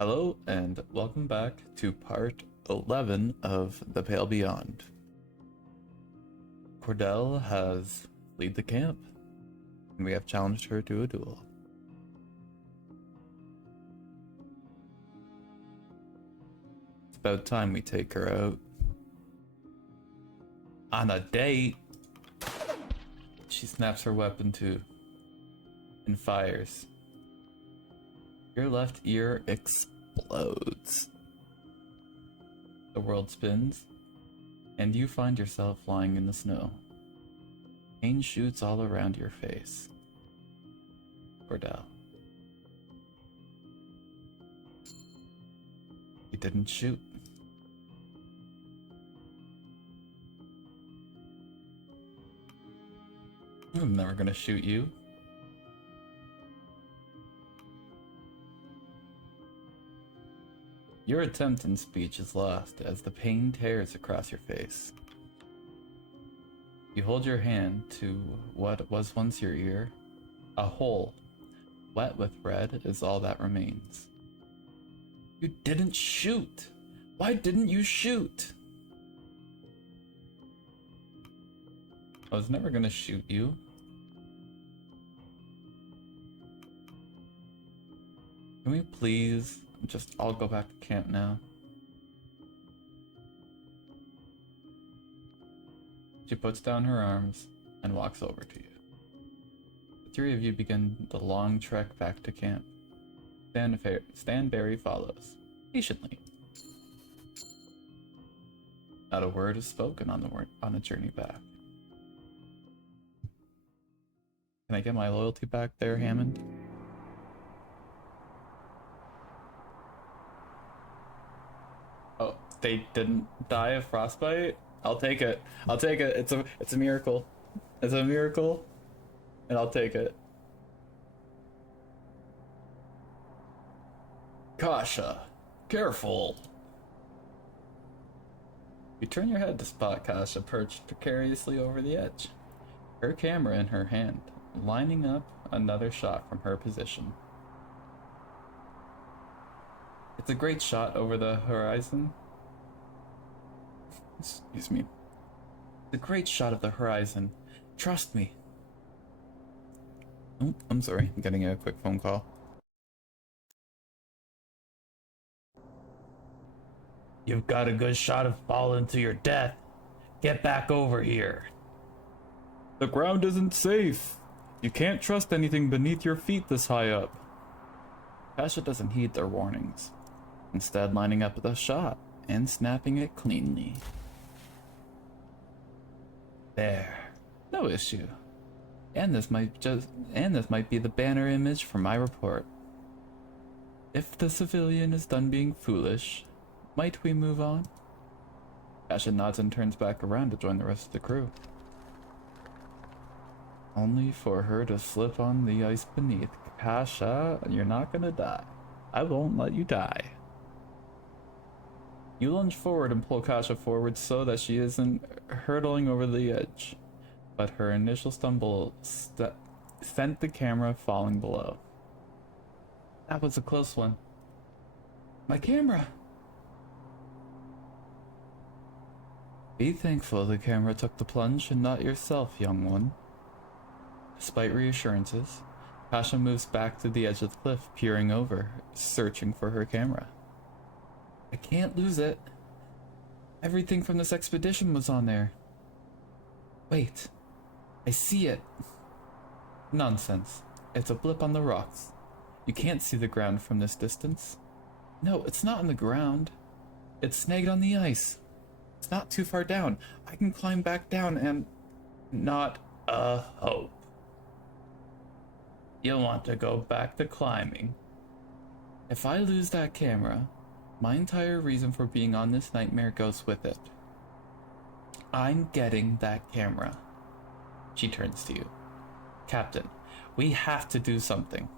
Hello, and welcome back to part 11 of The Pale Beyond. Cordell has fled the camp, and we have challenged her to a duel. It's about time we take her out. On a date! She snaps her weapon too, and fires. Your left ear explodes. The world spins, and you find yourself lying in the snow. Pain shoots all around your face. Cordell. You didn't shoot. I'm never gonna shoot you. Your attempt in speech is lost as the pain tears across your face. You hold your hand to what was once your ear. A hole, wet with red, is all that remains. You didn't shoot! Why didn't you shoot? I was never gonna shoot you. Can we please just all go back to camp now? She puts down her arms and walks over to you. The three of you begin the long trek back to camp. Stanberry follows, patiently. Not a word is spoken on the journey back. Can I get my loyalty back there, Hammond? Oh, they didn't die of frostbite? I'll take it. I'll take it. It's a miracle. It's a miracle. And I'll take it. Kasha, careful. You turn your head to spot Kasha perched precariously over the edge, her camera in her hand, lining up another shot from her position. It's a great shot over the horizon. Excuse me. It's a great shot of the horizon. Trust me. Oh, I'm sorry. I'm getting a quick phone call. You've got a good shot of falling to your death. Get back over here. The ground isn't safe. You can't trust anything beneath your feet this high up. Kasha doesn't heed their warnings, instead lining up the shot and snapping it cleanly. There. No issue. And this might be the banner image for my report. If the civilian is done being foolish, might we move on? Kasha nods and turns back around to join the rest of the crew. Only for her to slip on the ice beneath. Kasha, you're not gonna die. I won't let you die. You lunge forward and pull Kasha forward so that she isn't hurtling over the edge, but her initial stumble sent the camera falling below. That was a close one. My camera! Be thankful the camera took the plunge and not yourself, young one. Despite reassurances, Kasha moves back to the edge of the cliff, peering over, searching for her camera. I can't lose it. Everything from this expedition was on there. Wait, I see it. Nonsense. It's a blip on the rocks. You can't see the ground from this distance. No, it's not on the ground. It's snagged on the ice. It's not too far down. I can climb back down and... Not a hope. You'll want to go back to climbing. If I lose that camera, my entire reason for being on this nightmare goes with it. I'm getting that camera. She turns to you. Captain, we have to do something.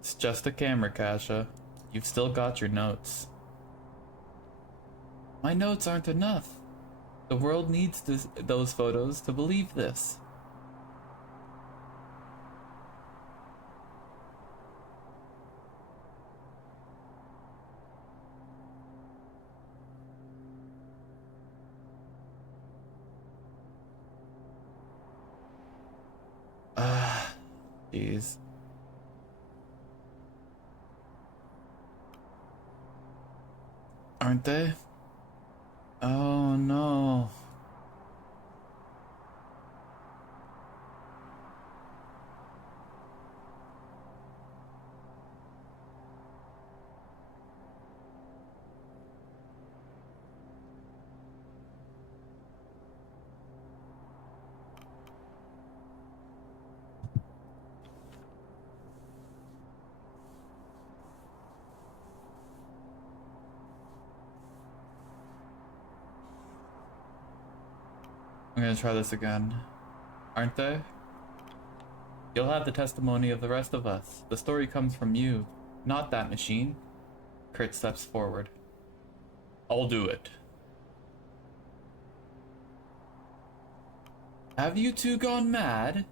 It's just a camera, Kasha. You've still got your notes. My notes aren't enough. The world needs those photos to believe this. Ah, jeez. Aren't they? Oh no. I'm gonna try this again. Aren't they? You'll have the testimony of the rest of us. The story comes from you, not that machine. Kurt steps forward. I'll do it. Have you two gone mad?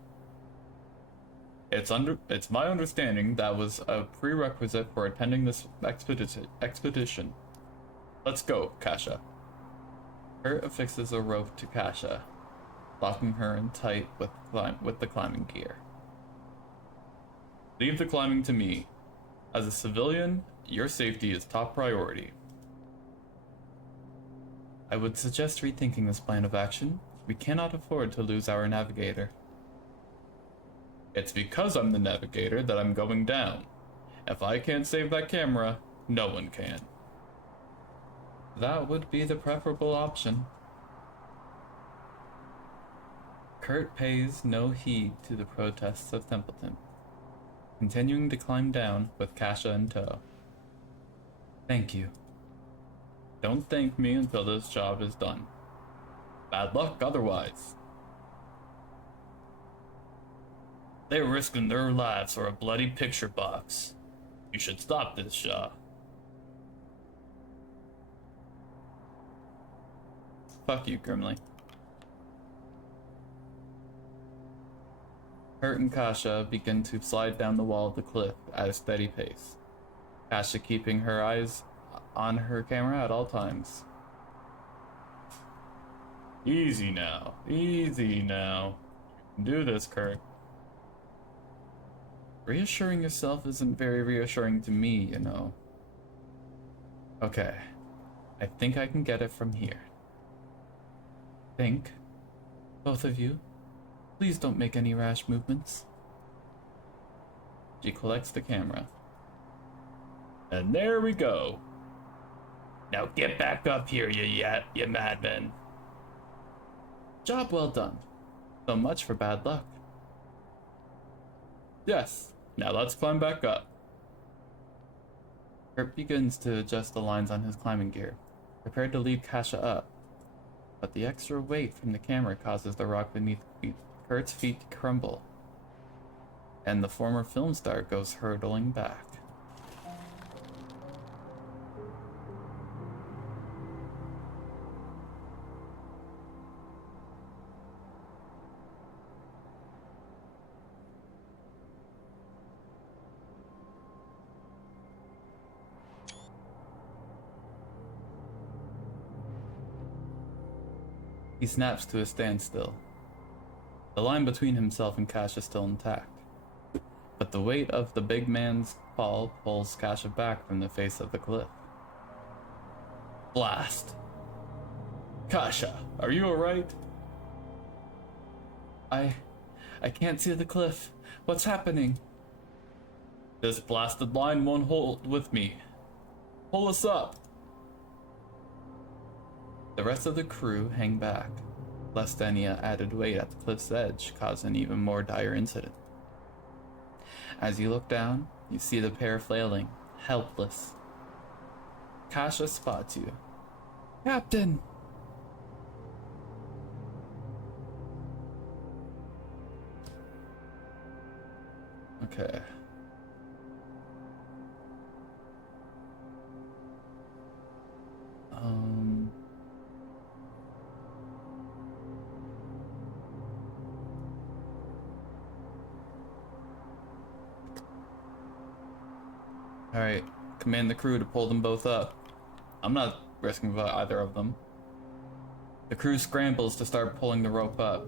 It's my understanding that was a prerequisite for attending this expedition. Let's go, Kasha. Kurt affixes a rope to Kasha, locking her in tight with the climbing gear. Leave the climbing to me. As a civilian, your safety is top priority. I would suggest rethinking this plan of action. We cannot afford to lose our navigator. It's because I'm the navigator that I'm going down. If I can't save that camera, no one can. That would be the preferable option. Kurt pays no heed to the protests of Templeton, continuing to climb down with Kasha in tow. Thank you. Don't thank me until this job is done. Bad luck otherwise. They're risking their lives for a bloody picture box. You should stop this, Shaw. Fuck you, Grimly. Kurt and Kasha begin to slide down the wall of the cliff at a steady pace. Kasha keeping her eyes on her camera at all times. Easy now. Easy now. Do this, Kurt. Reassuring yourself isn't very reassuring to me, you know. Okay. I think I can get it from here. Think. Both of you. Please don't make any rash movements. She collects the camera. And there we go. Now get back up here, you madman. Job well done. So much for bad luck. Yes, now let's climb back up. Kurt begins to adjust the lines on his climbing gear, prepared to lead Kasha up. But the extra weight from the camera causes the rock beneath Kurt's feet to crumble, and the former film star goes hurtling back. He snaps to a standstill. The line between himself and Cash is still intact, but the weight of the big man's fall pulls Kasha back from the face of the cliff. Blast! Kasha, are you alright? I can't see the cliff. What's happening? This blasted line won't hold with me. Pull us up! The rest of the crew hang back, lest any added weight at the cliff's edge cause an even more dire incident. As you look down, you see the pair flailing, helpless. Kasha spots you. Captain! Okay. Alright, command the crew to pull them both up. I'm not risking either of them. The crew scrambles to start pulling the rope up.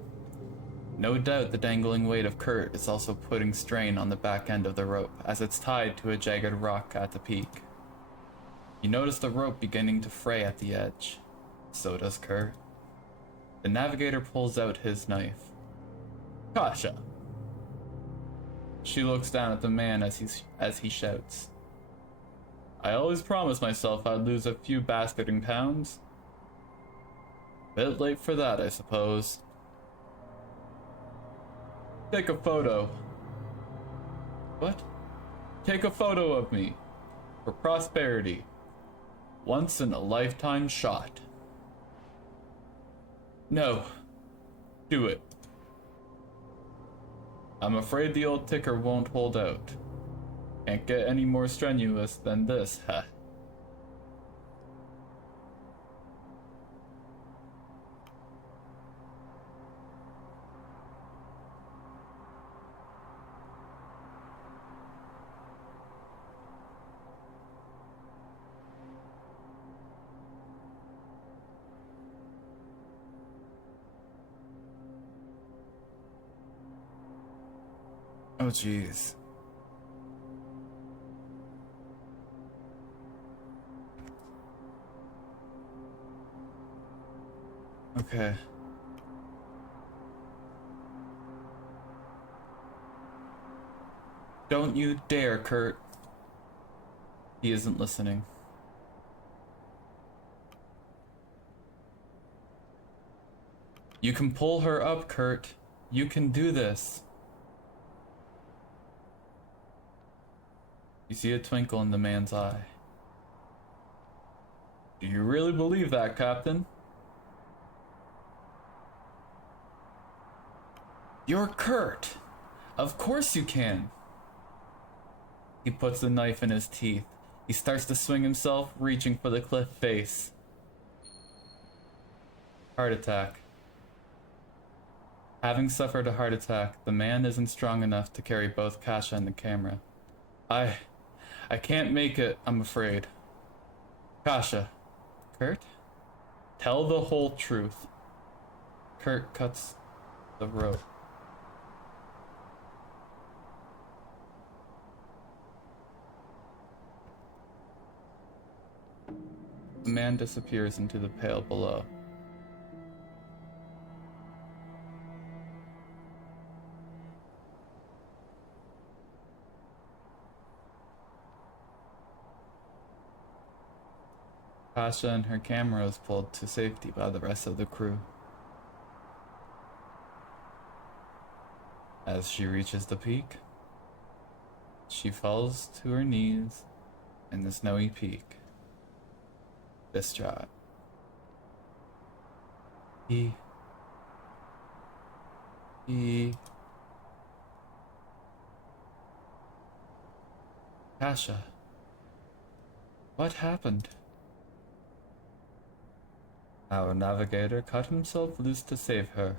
No doubt the dangling weight of Kurt is also putting strain on the back end of the rope, as it's tied to a jagged rock at the peak. You notice the rope beginning to fray at the edge. So does Kurt. The navigator pulls out his knife. Kasha! She looks down at the man as he shouts. I always promised myself I'd lose a few bastarding pounds. Bit late for that, I suppose. Take a photo. What? Take a photo of me. For prosperity. Once in a lifetime shot. No. Do it. I'm afraid the old ticker won't hold out. Can't get any more strenuous than this, huh? Oh, jeez. Okay. Don't you dare, Kurt. He isn't listening. You can pull her up, Kurt. You can do this. You see a twinkle in the man's eye. Do you really believe that, Captain? You're Kurt. Of course you can. He puts the knife in his teeth. He starts to swing himself, reaching for the cliff face. Heart attack. Having suffered a heart attack, the man isn't strong enough to carry both Kasha and the camera. I can't make it, I'm afraid. Kasha. Kurt? Tell the whole truth. Kurt cuts the rope. The man disappears into the pail below. Kasha and her camera is pulled to safety by the rest of the crew. As she reaches the peak, she falls to her knees in the snowy peak, distraught. Kasha, what happened? Our navigator cut himself loose to save her,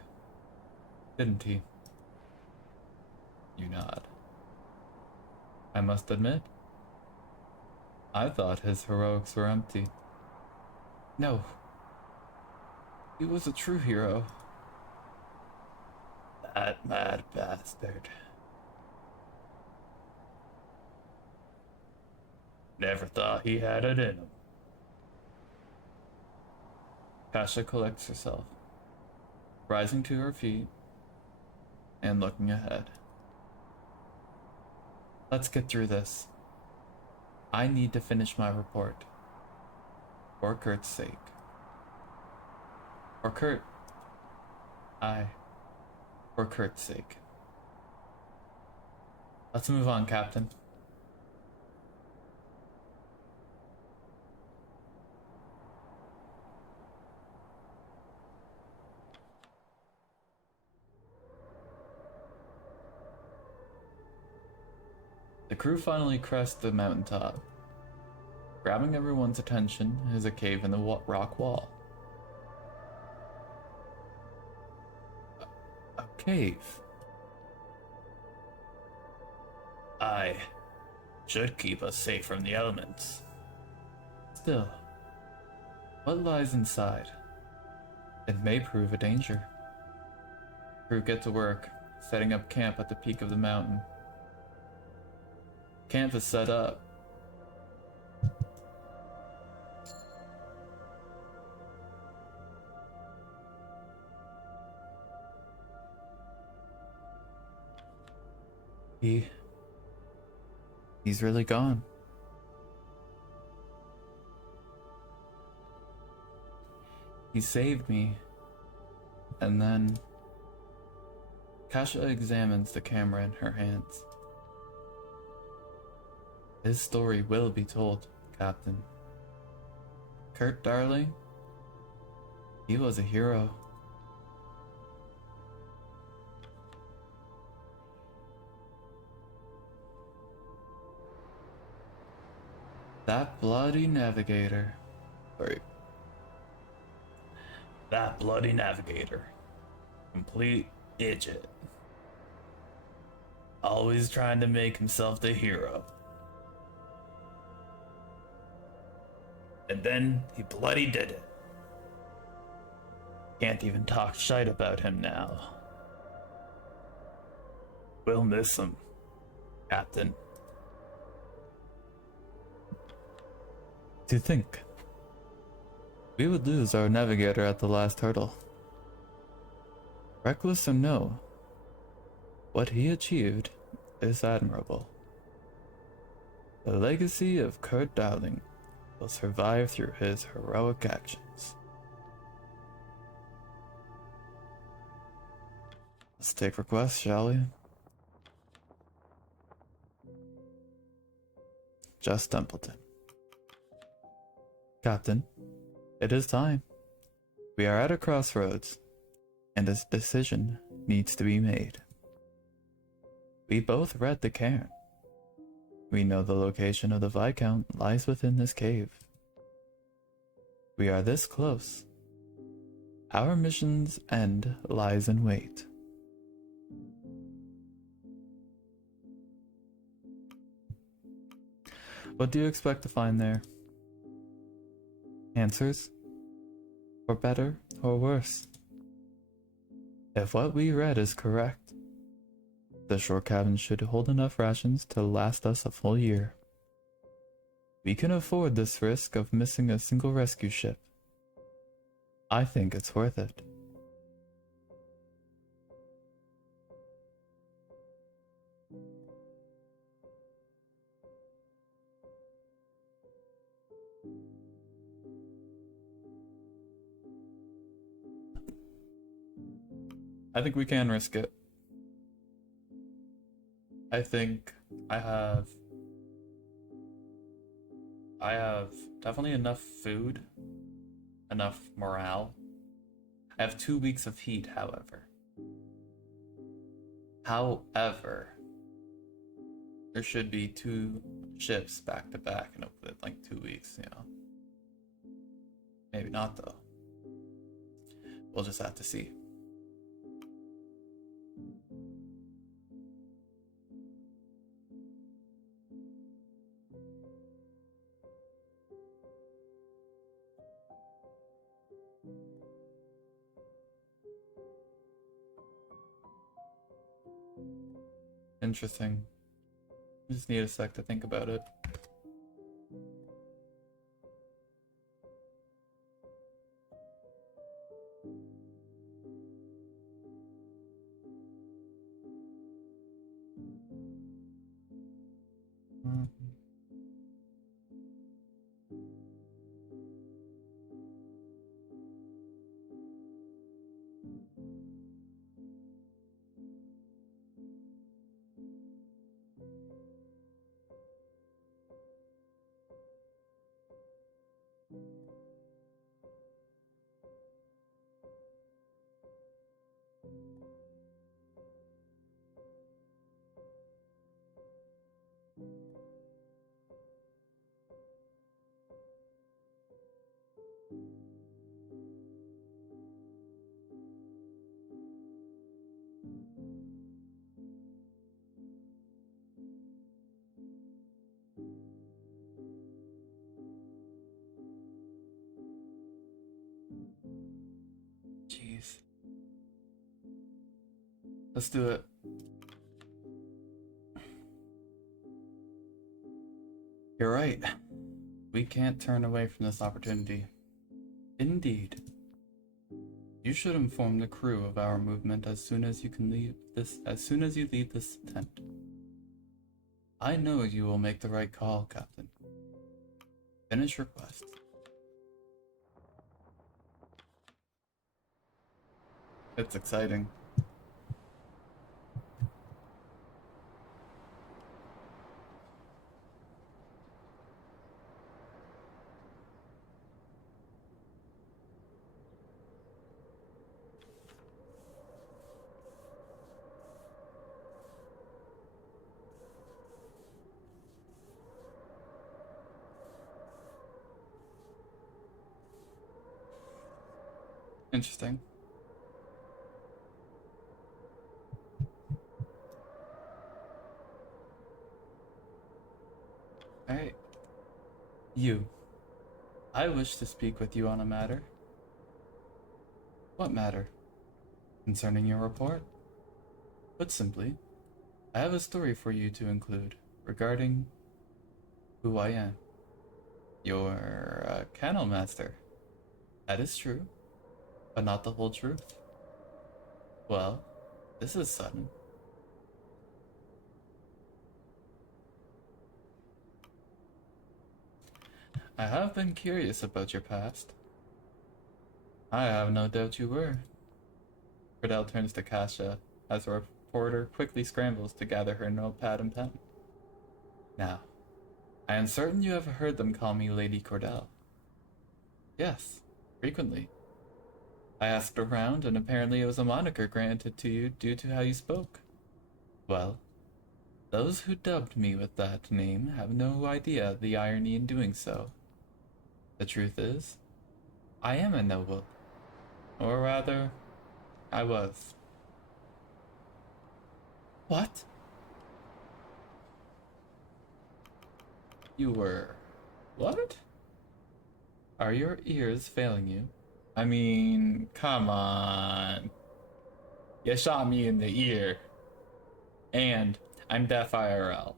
didn't he? You nod. I must admit, I thought his heroics were empty. No, he was a true hero. That mad bastard. Never thought he had it in him. Kasha collects herself, rising to her feet and looking ahead. Let's get through this. I need to finish my report. For Kurt's sake. For Kurt's sake. Let's move on, Captain. The crew finally crest the mountaintop. Grabbing everyone's attention is a cave in the rock wall. A cave. Aye. should keep us safe from the elements. Still, what lies inside? It may prove a danger. Crew get to work, setting up camp at the peak of the mountain. Camp is set up. He's really gone. He saved me. And then Kasha examines the camera in her hands. His story will be told, Captain. Kurt, darling, he was a hero. That bloody navigator. Sorry. That bloody navigator. Complete idiot. Always trying to make himself the hero. And then he bloody did it. Can't even talk shite about him now. We'll miss him, Captain. To think, we would lose our navigator at the last hurdle. Reckless or no, what he achieved is admirable. The legacy of Kurt Dowling will survive through his heroic actions. Let's take requests, shall we? Just Templeton. Captain, it is time. We are at a crossroads, and a decision needs to be made. We both read the cairn. We know the location of the Viscount lies within this cave. We are this close. Our mission's end lies in wait. What do you expect to find there? Answers? For better or worse? If what we read is correct, the shore cabin should hold enough rations to last us a full year. We can afford this risk of missing a single rescue ship. I think it's worth it. I think we can risk it. I think I have definitely enough food, enough morale. I have 2 weeks of heat, however. There should be 2 ships back to back in like 2 weeks, you know. Maybe not though. We'll just have to see. Interesting. I just need a sec to think about it. Jeez. Let's do it. You're right. We can't turn away from this opportunity. Indeed. You should inform the crew of our movement as soon as you leave this tent. I know you will make the right call, Captain. Finish your quest. It's exciting. Interesting. Alright. You. I wish to speak with you on a matter. What matter? Concerning your report? Put simply, I have a story for you to include regarding who I am. You're a kennel master. That is true, but not the whole truth. Well, this is sudden. I have been curious about your past. I have no doubt you were. Cordell turns to Kasha as the reporter quickly scrambles to gather her notepad and pen. Now, I am certain you have heard them call me Lady Cordell. Yes, frequently. I asked around, and apparently it was a moniker granted to you due to how you spoke. Well, those who dubbed me with that name have no idea the irony in doing so. The truth is, I am a noble. Or rather, I was. What? You were. What? Are your ears failing you? I mean, come on. You shot me in the ear. And I'm deaf IRL.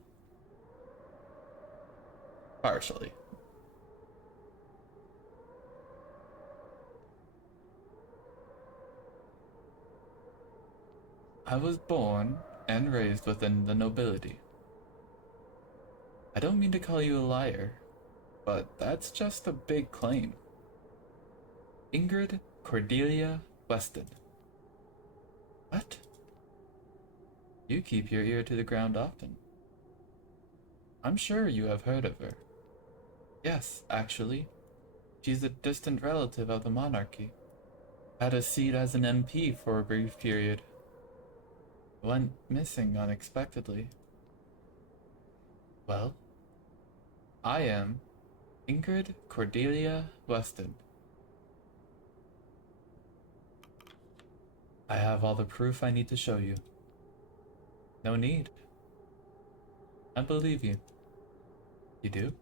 Partially. I was born and raised within the nobility. I don't mean to call you a liar, but that's just a big claim. Ingrid Cordelia Weston. What? You keep your ear to the ground often. I'm sure you have heard of her. Yes, actually. She's a distant relative of the monarchy. Had a seat as an MP for a brief period. Went missing unexpectedly. Well, I am Ingrid Cordelia Weston. I have all the proof I need to show you. No need. I believe you. You do?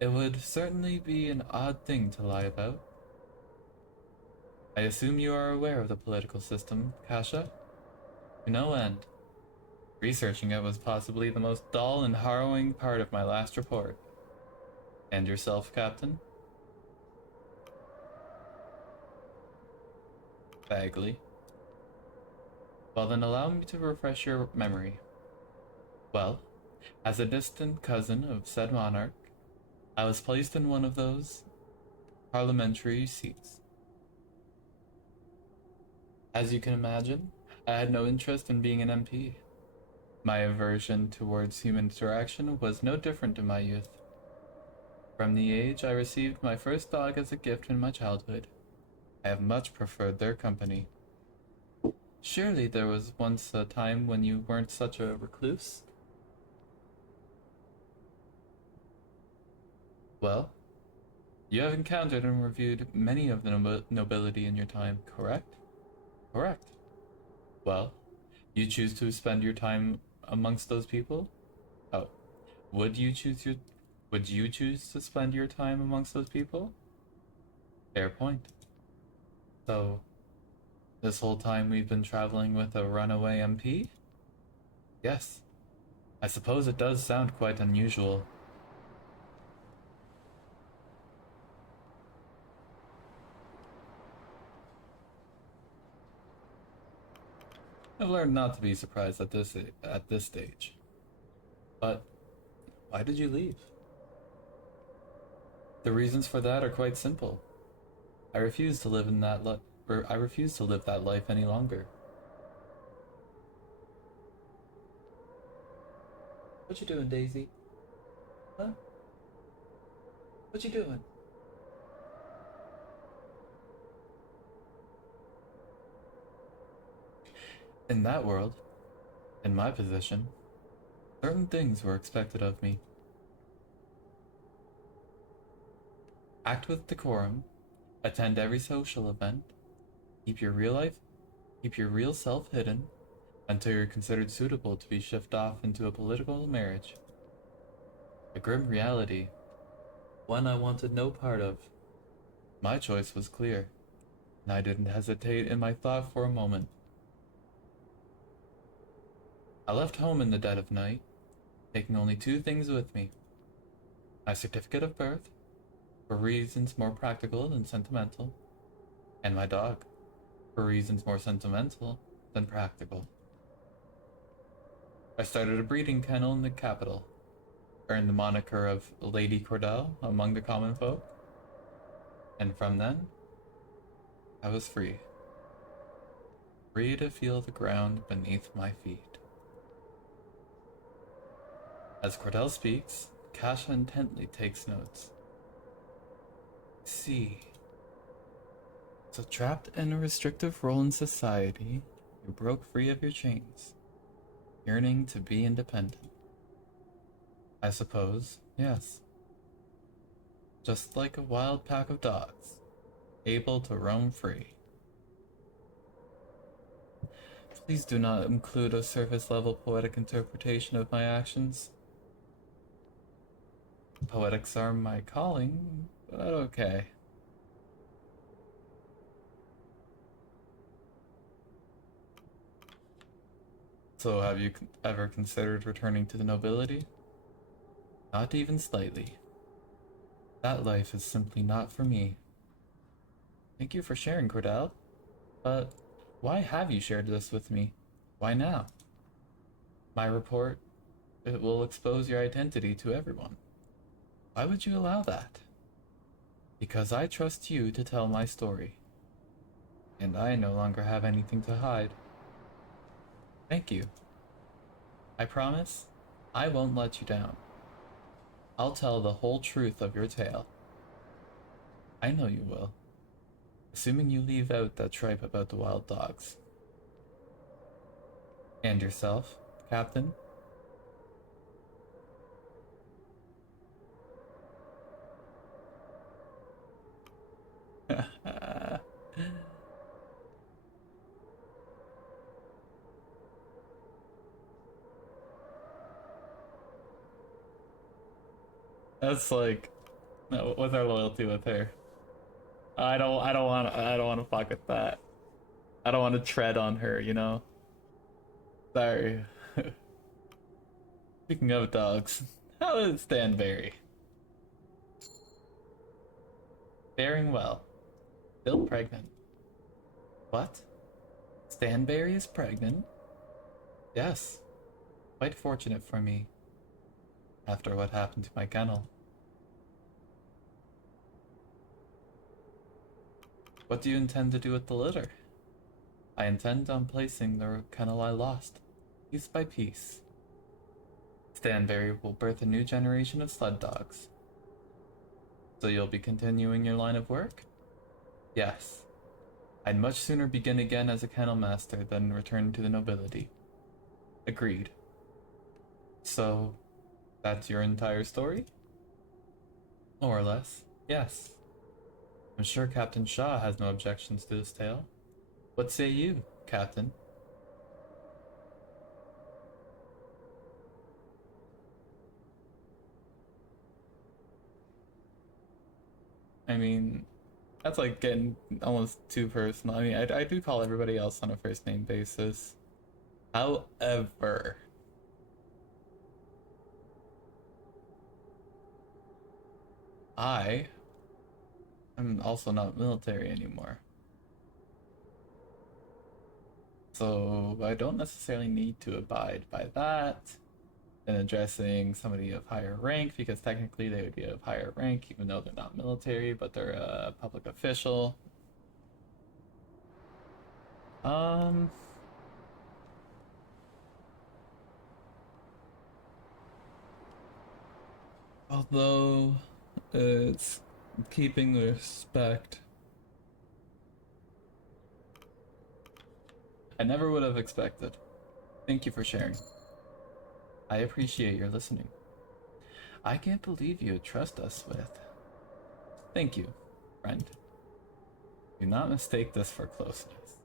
It would certainly be an odd thing to lie about. I assume you are aware of the political system, Kasha? To no end. Researching it was possibly the most dull and harrowing part of my last report. And yourself, Captain? Vaguely. Well, then allow me to refresh your memory. Well, as a distant cousin of said monarch, I was placed in one of those parliamentary seats. As you can imagine, I had no interest in being an MP. My aversion towards human interaction was no different in my youth. From the age I received my first dog as a gift in my childhood, I have much preferred their company. Surely there was once a time when you weren't such a recluse? Well, you have encountered and reviewed many of the nobility in your time, correct? Correct. Well, you choose to spend your time amongst those people? Oh, would you choose to spend your time amongst those people? Fair point. So, this whole time we've been traveling with a runaway MP? Yes. I suppose it does sound quite unusual. I've learned not to be surprised at this stage. But why did you leave? The reasons for that are quite simple. I refuse to live in that li- or I refuse to live that life any longer. What you doing, Daisy? Huh? What you doing? In that world, in my position, certain things were expected of me. Act with decorum, attend every social event, keep your real life, keep your real self hidden until you're considered suitable to be shipped off into a political marriage. A grim reality, one I wanted no part of. My choice was clear, and I didn't hesitate in my thought for a moment. I left home in the dead of night, taking only two things with me: my certificate of birth, for reasons more practical than sentimental, and my dog, for reasons more sentimental than practical. I started a breeding kennel in the capital, earned the moniker of Lady Cordell among the common folk, and from then, I was free. Free to feel the ground beneath my feet. As Cordell speaks, Kasha intently takes notes. See. So trapped in a restrictive role in society, you broke free of your chains, yearning to be independent. I suppose, yes. Just like a wild pack of dogs, able to roam free. Please do not include a surface level poetic interpretation of my actions. Poetics are my calling, but okay. So have you ever considered returning to the nobility? Not even slightly. That life is simply not for me. Thank you for sharing, Cordell. But why have you shared this with me? Why now? My report, it will expose your identity to everyone. Why would you allow that? Because I trust you to tell my story, and I no longer have anything to hide. Thank you. I promise I won't let you down. I'll tell the whole truth of your tale. I know you will, assuming you leave out that tripe about the wild dogs. And yourself, Captain? That's like, no, what's our loyalty with her? I don't want to fuck with that. I don't want to tread on her, you know? Sorry. Speaking of dogs, how is Stanberry? Faring well. Still pregnant. What? Stanberry is pregnant? Yes. Quite fortunate for me, after what happened to my kennel. What do you intend to do with the litter? I intend on placing the kennel I lost, piece by piece. Stanberry will birth a new generation of sled dogs. So you'll be continuing your line of work? Yes. I'd much sooner begin again as a kennel master than return to the nobility. Agreed. So, that's your entire story? More or less, yes. I'm sure Captain Shaw has no objections to this tale. What say you, Captain? I mean, That's like getting almost too personal. I mean, I do call everybody else on a first name basis. However, I am also not military anymore. So I don't necessarily need to abide by that in addressing somebody of higher rank because technically they would be of higher rank even though they're not military, but they're a public official. Um, Although it's keeping the respect. I never would have expected. Thank you for sharing. I appreciate your listening. I can't believe you trust us with. Thank you, friend. Do not mistake this for closeness.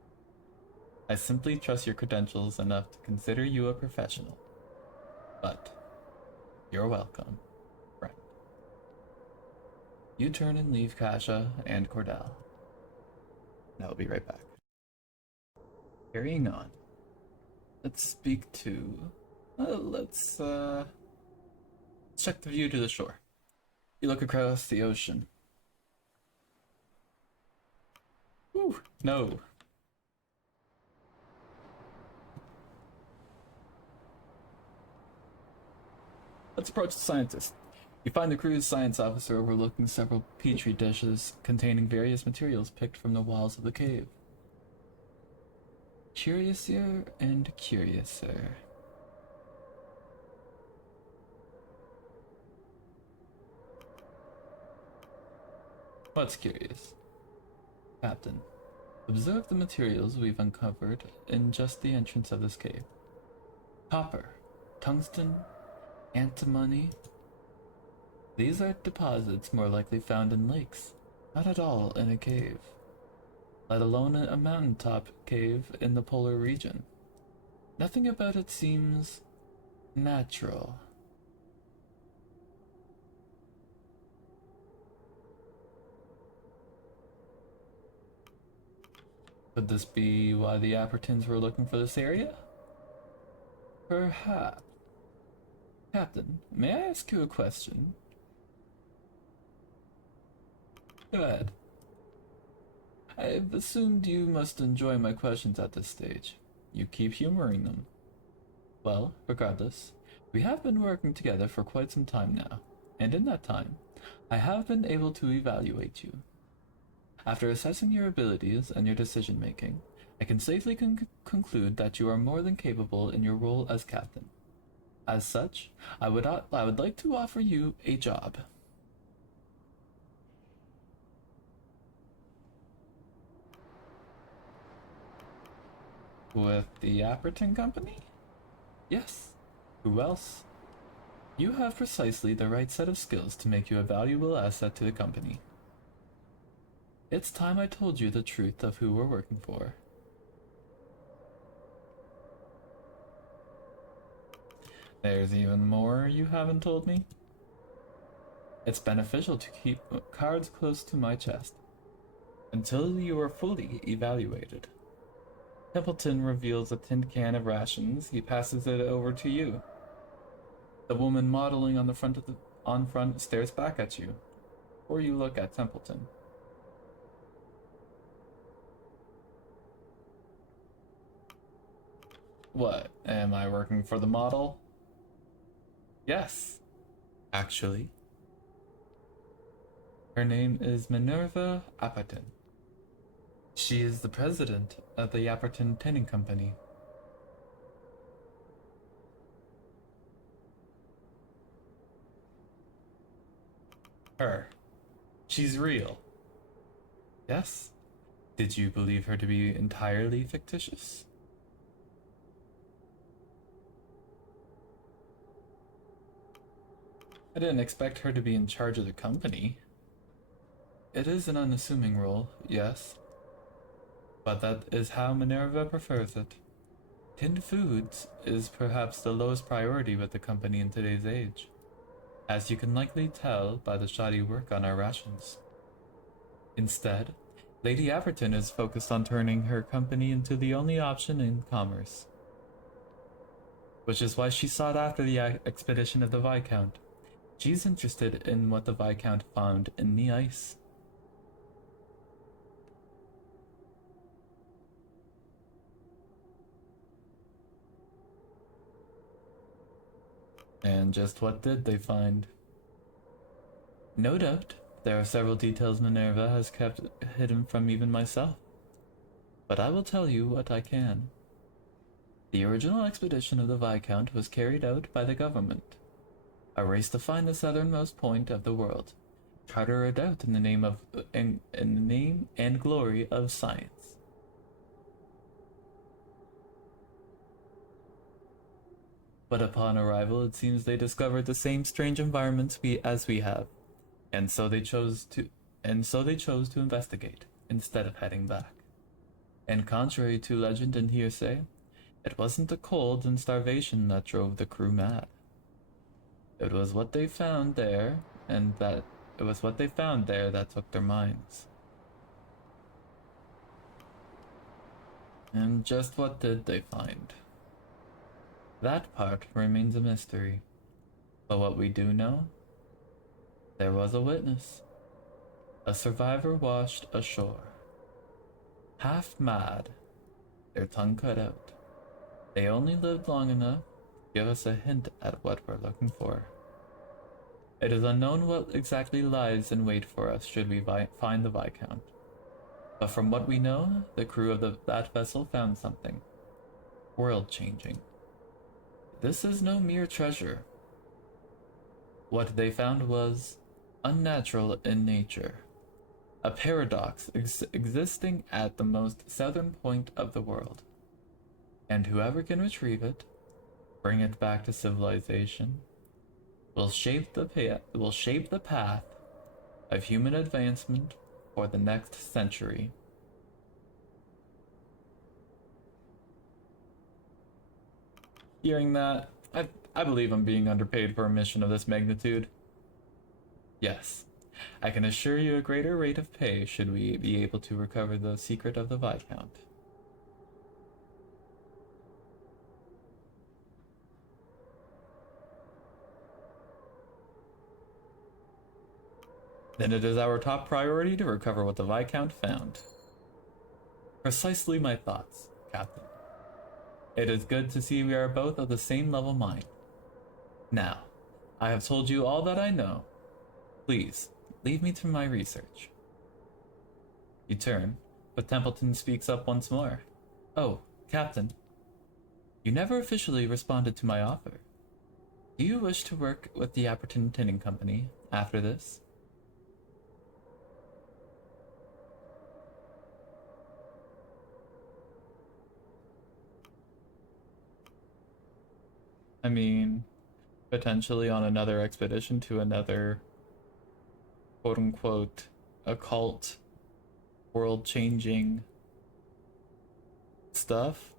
I simply trust your credentials enough to consider you a professional. But you're welcome, friend. You turn and leave Kasha and Cordell. And I'll be right back. Carrying on. Let's speak to. Let's check the view to the shore. You look across the ocean. Whew, no. Let's approach the scientist. You find the crew's science officer overlooking several petri dishes containing various materials picked from the walls of the cave. Curiouser and curiouser. What's curious? Captain, observe the materials we've uncovered in just the entrance of this cave. Copper, tungsten, antimony. These are deposits more likely found in lakes, not at all in a cave, let alone a mountaintop cave in the polar region. Nothing about it seems natural. Could this be why the Appertons were looking for this area? Perhaps. Captain, may I ask you a question? Go ahead. I've assumed you must enjoy my questions at this stage. You keep humoring them. Well, regardless, we have been working together for quite some time now, and in that time, I have been able to evaluate you. After assessing your abilities and your decision making, I can safely conclude that you are more than capable in your role as captain. As such, I would like to offer you a job. With the Apperton Company? Yes. Who else? You have precisely the right set of skills to make you a valuable asset to the company. It's time I told you the truth of who we're working for. There's even more you haven't told me? It's beneficial to keep cards close to my chest until you are fully evaluated. Templeton reveals a tin can of rations. He passes it over to you. The woman modeling on the front stares back at you, or you look at Templeton. What, am I working for the model? Yes, actually. Her name is Minerva Apperton. She is the president of the Apperton Tinning Company. Her. She's real. Yes? Did you believe her to be entirely fictitious? I didn't expect her to be in charge of the company. It is an unassuming role, yes, but that is how Minerva prefers it. Tinned foods is perhaps the lowest priority with the company in today's age, as you can likely tell by the shoddy work on our rations. Instead, Lady Averton is focused on turning her company into the only option in commerce, which is why she sought after the expedition of the Viscount. She's interested in what the Viscount found in the ice. And just what did they find? No doubt, there are several details Minerva has kept hidden from even myself. But I will tell you what I can. The original expedition of the Viscount was carried out by the government. A race to find the southernmost point of the world, charter it out in the name of in the name and glory of science. But upon arrival, it seems they discovered the same strange environments as we have, and so they chose to investigate instead of heading back. And contrary to legend and hearsay, it wasn't the cold and starvation that drove the crew mad. It was what they found there, that took their minds. And just what did they find? That part remains a mystery. But what we do know, there was a witness. A survivor washed ashore. Half mad, their tongue cut out. They only lived long enough to give us a hint at what we're looking for. It is unknown what exactly lies in wait for us should we find the Viscount. But from what we know, the crew of that vessel found something world-changing. This is no mere treasure. What they found was unnatural in nature. A paradox existing at the most southern point of the world. And whoever can retrieve it, bring it back to civilization, will shape the path of human advancement for the next century. Hearing that, I believe I'm being underpaid for a mission of this magnitude. Yes, I can assure you a greater rate of pay should we be able to recover the secret of the Viscount. Then it is our top priority to recover what the Viscount found. Precisely my thoughts, Captain. It is good to see we are both of the same level mind. Now, I have told you all that I know. Please, leave me to my research. You turn, but Templeton speaks up once more. Oh, Captain. You never officially responded to my offer. Do you wish to work with the Apperton Tinning Company after this? I mean, potentially on another expedition to another quote-unquote occult, world-changing stuff.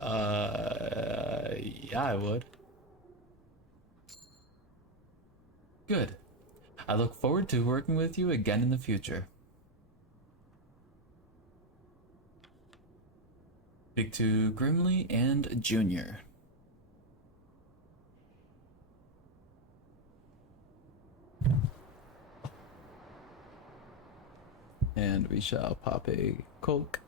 Yeah, I would. Good. I look forward to working with you again in the future. Speak to Grimly and Junior. And we shall pop a Coke.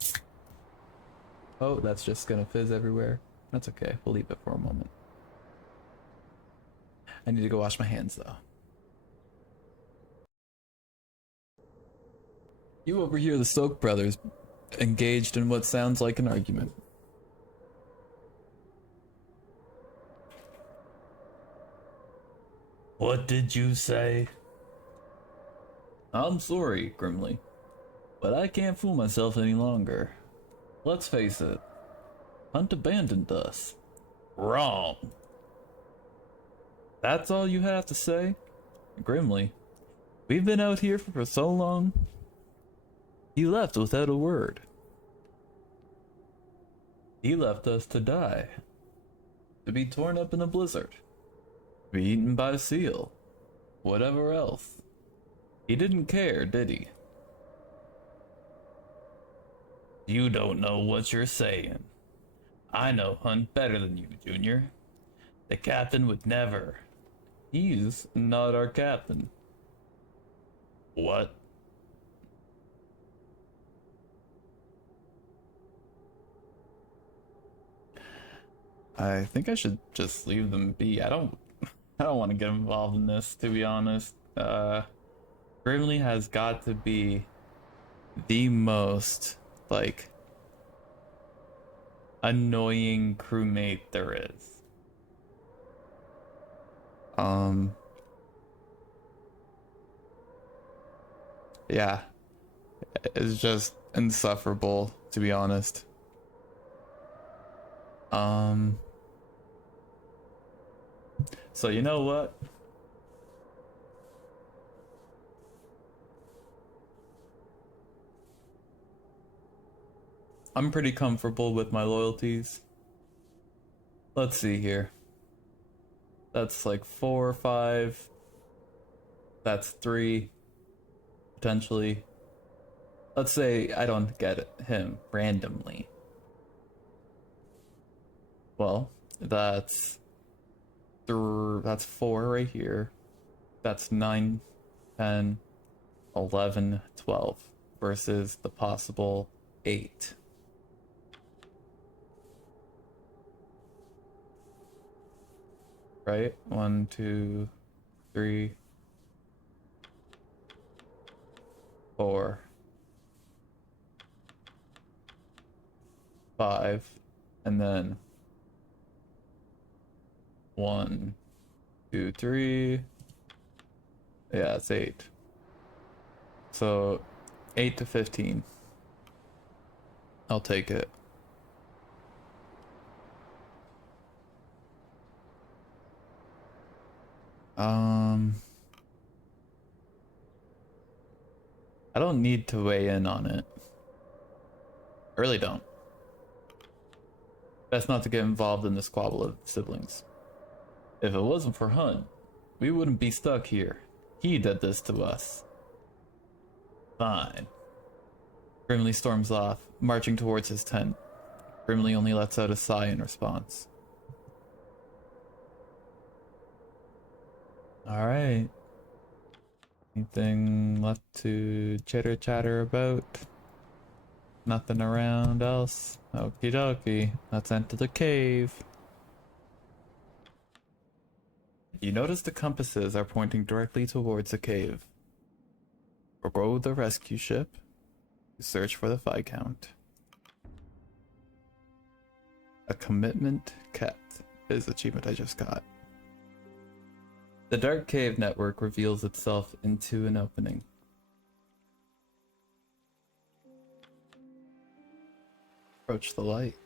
Oh, that's just gonna fizz everywhere. That's okay, we'll leave it for a moment. I need to go wash my hands though. You overhear the Stoke brothers engaged in what sounds like an argument. What did you say? I'm sorry, Grimly, but I can't fool myself any longer. Let's face it, Hunt abandoned us. Wrong. That's all you have to say? Grimly, we've been out here for so long. He left without a word. He left us to die. To be torn up in a blizzard. Be eaten by a seal. Whatever else. He didn't care, did he? You don't know what you're saying. I know Hunt better than you, Junior. The captain would never. He's not our captain. What? I think I should just leave them be. I don't want to get involved in this, to be honest. Brimley has got to be the most, like, annoying crewmate there is. Um, yeah, it's just insufferable, to be honest. Um, so you know what? I'm pretty comfortable with my loyalties. Let's see here. That's like 4 or 5. That's 3, potentially. Let's say I don't get him randomly. Well, that's 4 right here. That's 9, 10, 11, 12 versus the possible 8. Right? 1, 2, 3, 4, 5, and then 1, 2, 3. Yeah, it's 8. So 8 to 15. I'll take it. I don't need to weigh in on it. I really don't. Best not to get involved in the squabble of siblings. If it wasn't for Hunt, we wouldn't be stuck here. He did this to us. Fine. Grimly storms off, marching towards his tent. Grimly only lets out a sigh in response. Alright. Anything left to chitter chatter about? Nothing around else? Okie dokie. Let's enter the cave. You notice the compasses are pointing directly towards the cave. Row the rescue ship. Search for the Viscount. A commitment kept is the achievement I just got. The dark cave network reveals itself into an opening. Approach the light.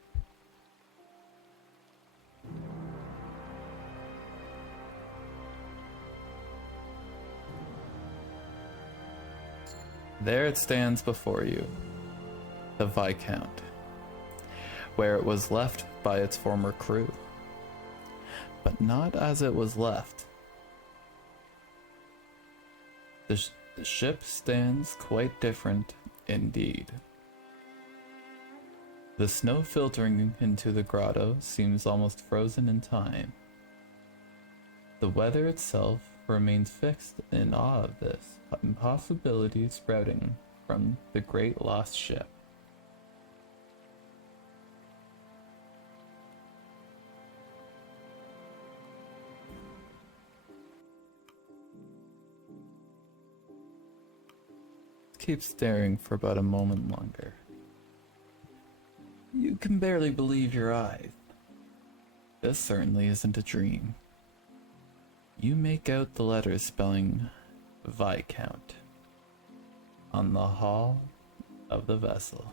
There it stands before you, the Viscount, where it was left by its former crew. But not as it was left. The ship stands quite different indeed. The snow filtering into the grotto seems almost frozen in time. The weather itself remains fixed in awe of this impossibility sprouting from the great lost ship. Keep staring for about a moment longer. You can barely believe your eyes. This certainly isn't a dream. You make out the letters spelling Viscount on the hull of the vessel.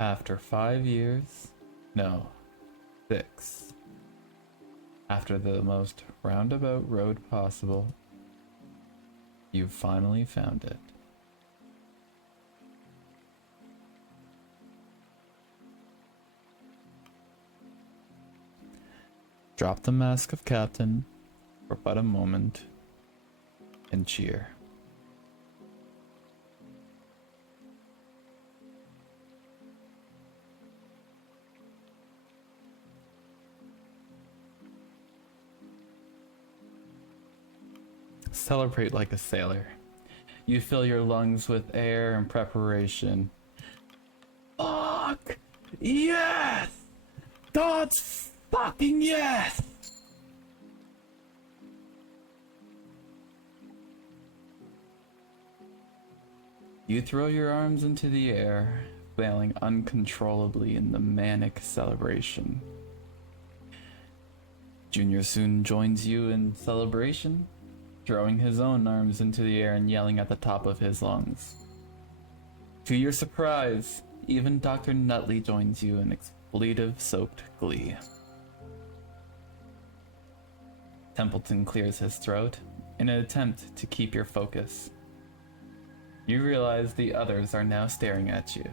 After 5 years, no, 6. After the most roundabout road possible, you finally found it. Drop the mask of captain for but a moment and cheer. Celebrate like a sailor. You fill your lungs with air in preparation. Fuck! Yes! God's fucking yes! You throw your arms into the air, flailing uncontrollably in the manic celebration. Junior soon joins you in celebration, throwing his own arms into the air and yelling at the top of his lungs. To your surprise, even Dr. Nutley joins you in expletive-soaked glee. Templeton clears his throat in an attempt to keep your focus. You realize the others are now staring at you.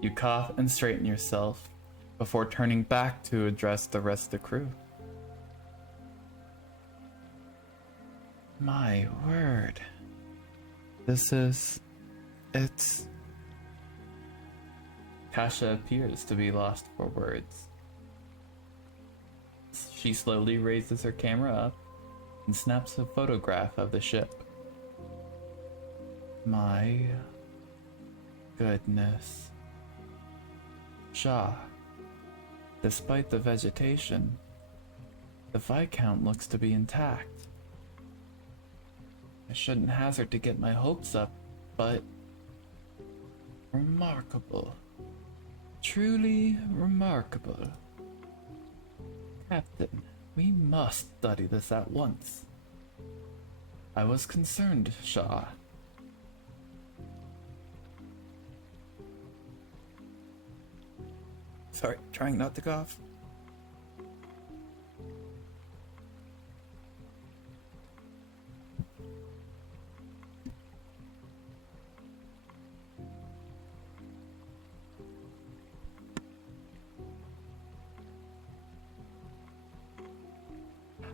You cough and straighten yourself before turning back to address the rest of the crew. My word. It's... Kasha appears to be lost for words. She slowly raises her camera up and snaps a photograph of the ship. My goodness. Shaw, despite the vegetation, the Viscount looks to be intact. I shouldn't hazard to get my hopes up, but remarkable. Truly remarkable. Captain, we must study this at once. I was concerned, Shaw. Sorry, trying not to cough.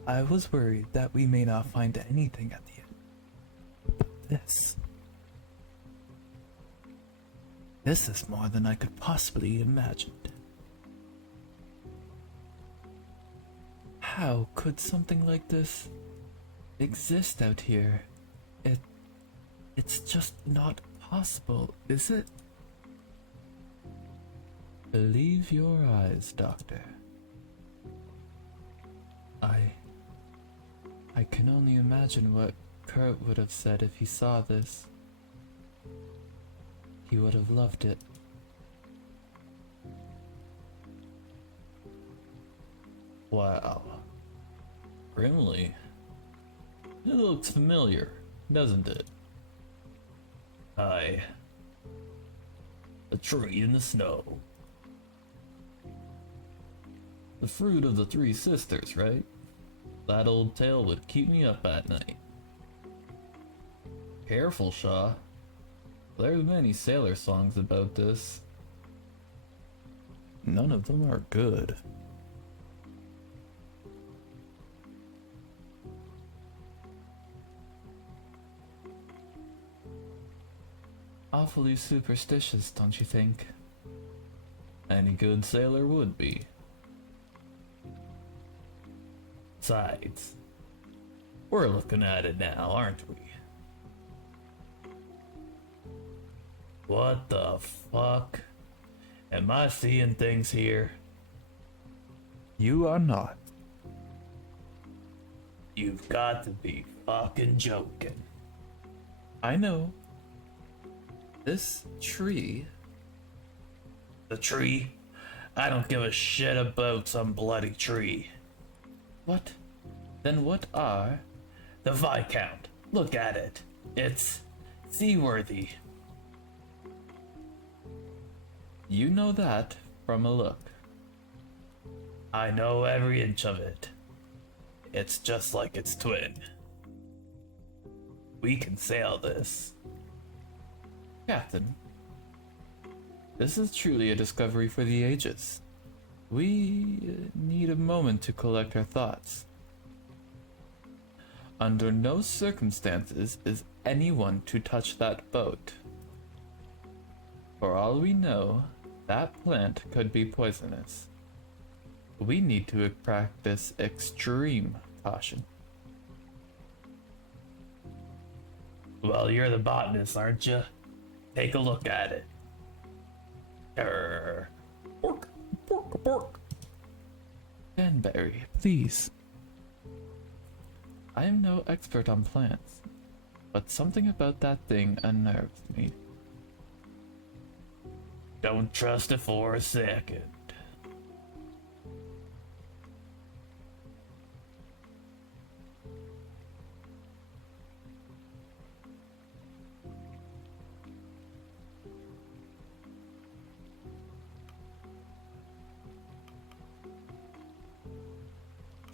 I was worried that we may not find anything at the end. But this is more than I could possibly imagined. How could something like this exist out here? It's just not possible, is it? Believe your eyes, Doctor. I can only imagine what Kurt would have said if he saw this. He would have loved it. Wow. Grimly. It looks familiar, doesn't it? Aye. A tree in the snow. The fruit of the three sisters, right? That old tale would keep me up at night. Careful, Shaw. There's many sailor songs about this. None of them are good. Awfully superstitious, don't you think? Any good sailor would be. Besides, we're looking at it now, aren't we? What the fuck? Am I seeing things here? You are not. You've got to be fucking joking. I know. This tree... The tree? I don't give a shit about some bloody tree. What? Then what are... The Viscount. Look at it. It's seaworthy. You know that from a look. I know every inch of it. It's just like its twin. We can sail this. Captain, this is truly a discovery for the ages. We need a moment to collect her thoughts. Under no circumstances is anyone to touch that boat. For all we know, that plant could be poisonous. We need to practice extreme caution. Well, you're the botanist, aren't you? Take a look at it. Grr. Pork, pork, pork. Danbury, please. I am no expert on plants, but something about that thing unnerves me. Don't trust it for a second.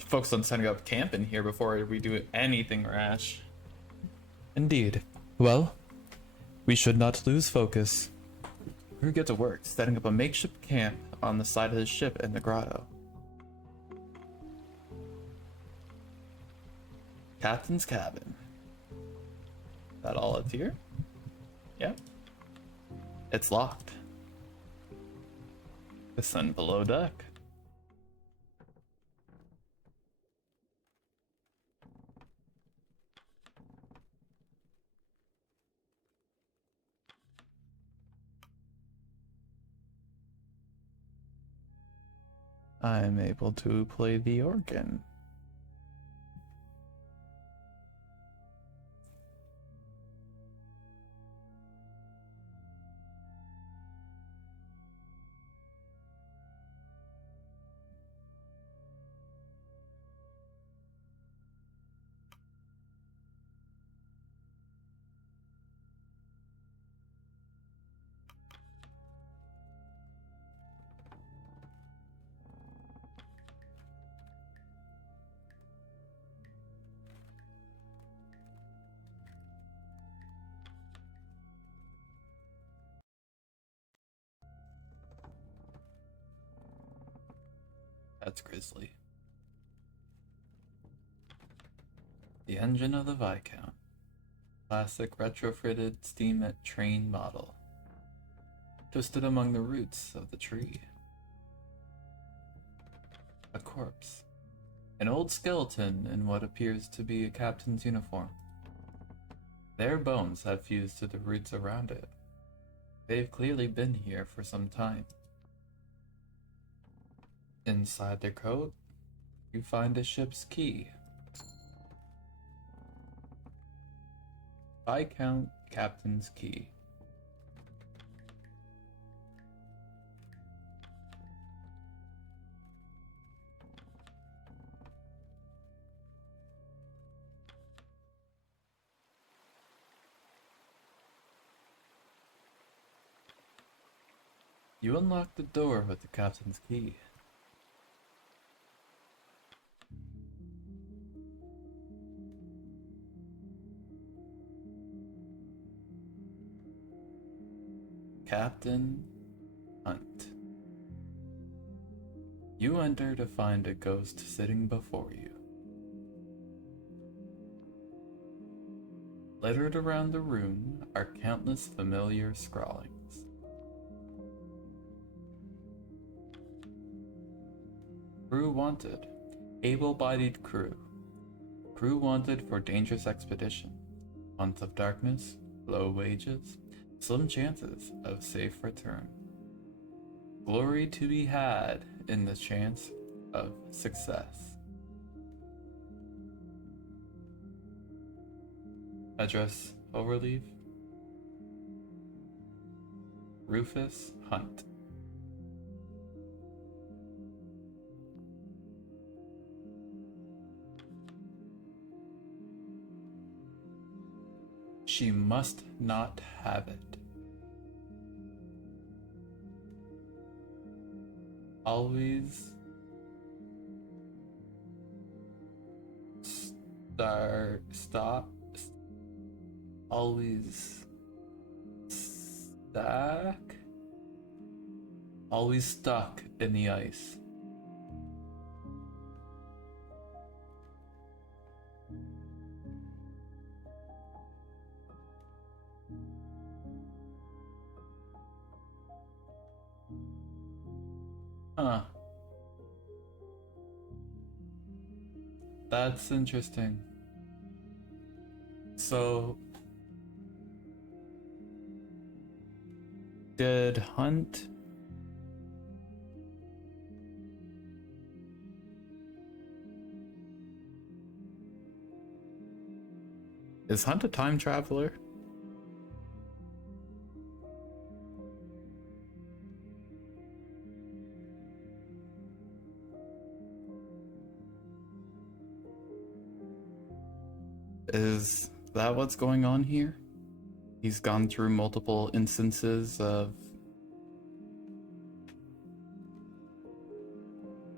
Focus on setting up camp in here before we do anything rash. Indeed. Well, we should not lose focus. We get to work setting up a makeshift camp on the side of the ship in the grotto. Captain's cabin. That all it's here? Yep. It's locked. Descend below deck. I'm able to play the organ. That's grisly. The engine of the Viscount. Classic retrofitted steam train model. Twisted among the roots of the tree. A corpse. An old skeleton in what appears to be a captain's uniform. Their bones have fused to the roots around it. They've clearly been here for some time. Inside their coat, you find a ship's key. Viscount Captain's Key. You unlock the door with the captain's key. Captain Hunt. You enter to find a ghost sitting before you. Littered around the room are countless familiar scrawlings. Crew wanted. Able-bodied crew. Crew wanted for dangerous expedition. Month of darkness, low wages, slim chances of safe return. Glory to be had in the chance of success. Address overleaf. Rufus Hunt. She must not have it. Always stop. Always stack. Always stuck in the ice. Huh. That's interesting. So, did Hunt... Is Hunt a time traveler? Is that what's going on here? He's gone through multiple instances of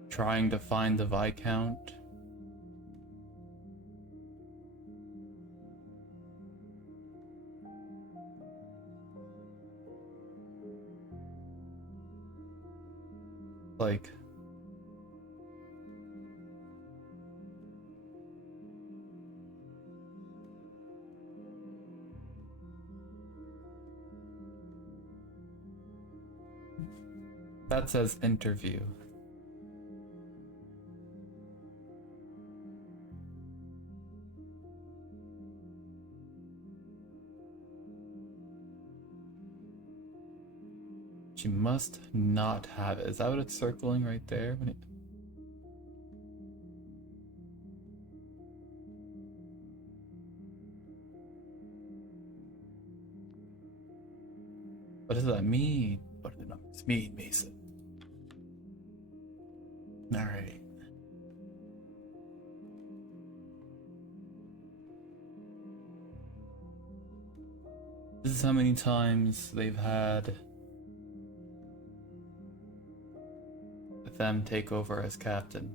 trying to find the Viscount. Like, that says interview. She must not have it. Is that what it's circling right there? When it... What does that mean? What do the numbers mean, Mason? Alright. This is how many times they've had them take over as captain.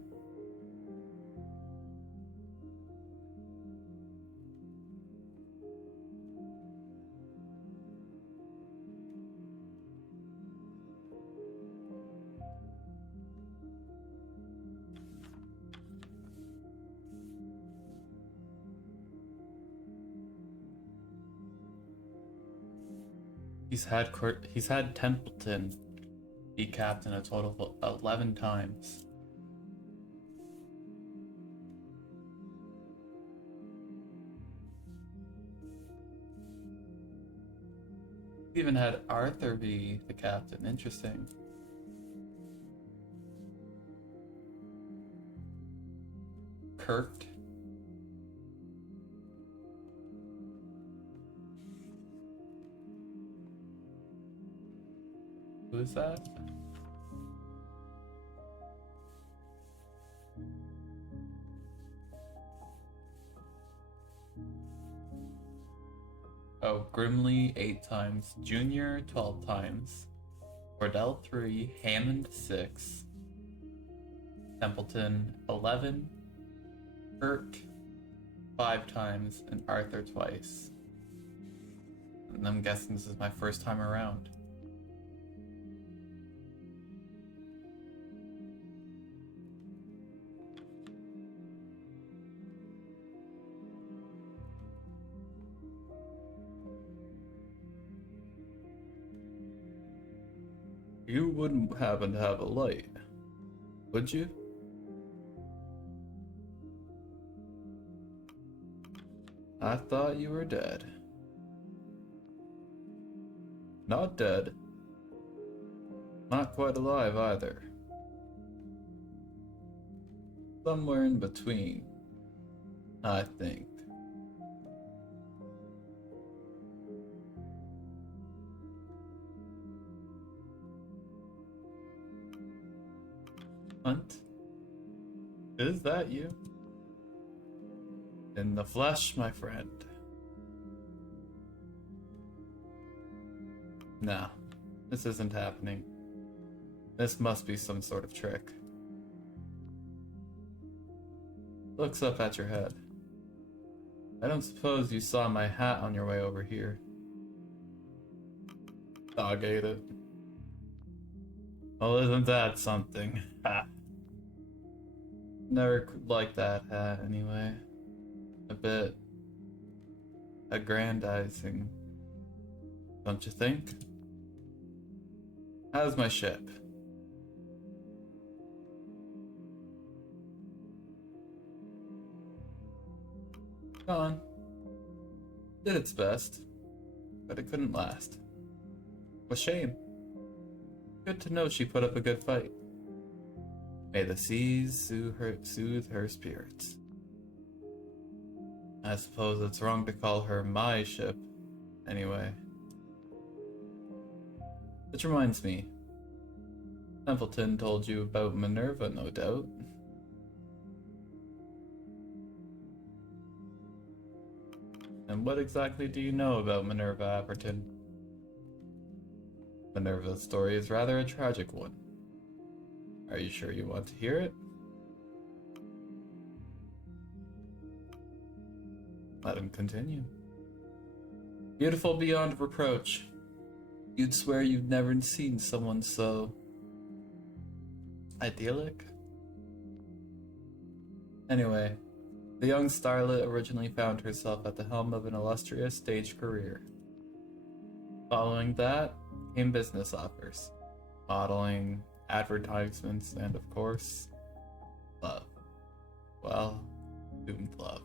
He's had Templeton be captain a total of 11 times. He even had Arthur be the captain. Interesting. Kurt. Who is that? Oh, Grimley 8 times, Junior 12 times, Cordell 3, Hammond 6, Templeton 11, Kurt 5 times, and Arthur twice. And I'm guessing this is my first time around. You wouldn't happen to have a light, would you? I thought you were dead. Not dead. Not quite alive either. Somewhere in between, I think. Hunt? Is that you? In the flesh, my friend. Nah, this isn't happening. This must be some sort of trick. Looks up at your head. I don't suppose you saw my hat on your way over here. Dog ate it. Well, isn't that something? Ha. Never liked that hat anyway. A bit aggrandizing, don't you think? How's my ship? Gone. Did its best, but it couldn't last. A shame. Good to know she put up a good fight. May the seas soothe her spirits. I suppose it's wrong to call her my ship, anyway. Which reminds me, Templeton told you about Minerva, no doubt. And what exactly do you know about Minerva Apperton? Minerva's story is rather a tragic one. Are you sure you want to hear it? Let him continue. Beautiful beyond reproach. You'd swear you've never seen someone so idyllic. Anyway, the young starlet originally found herself at the helm of an illustrious stage career. Following that came business offers, modeling, advertisements, and of course, love. Well, doomed love.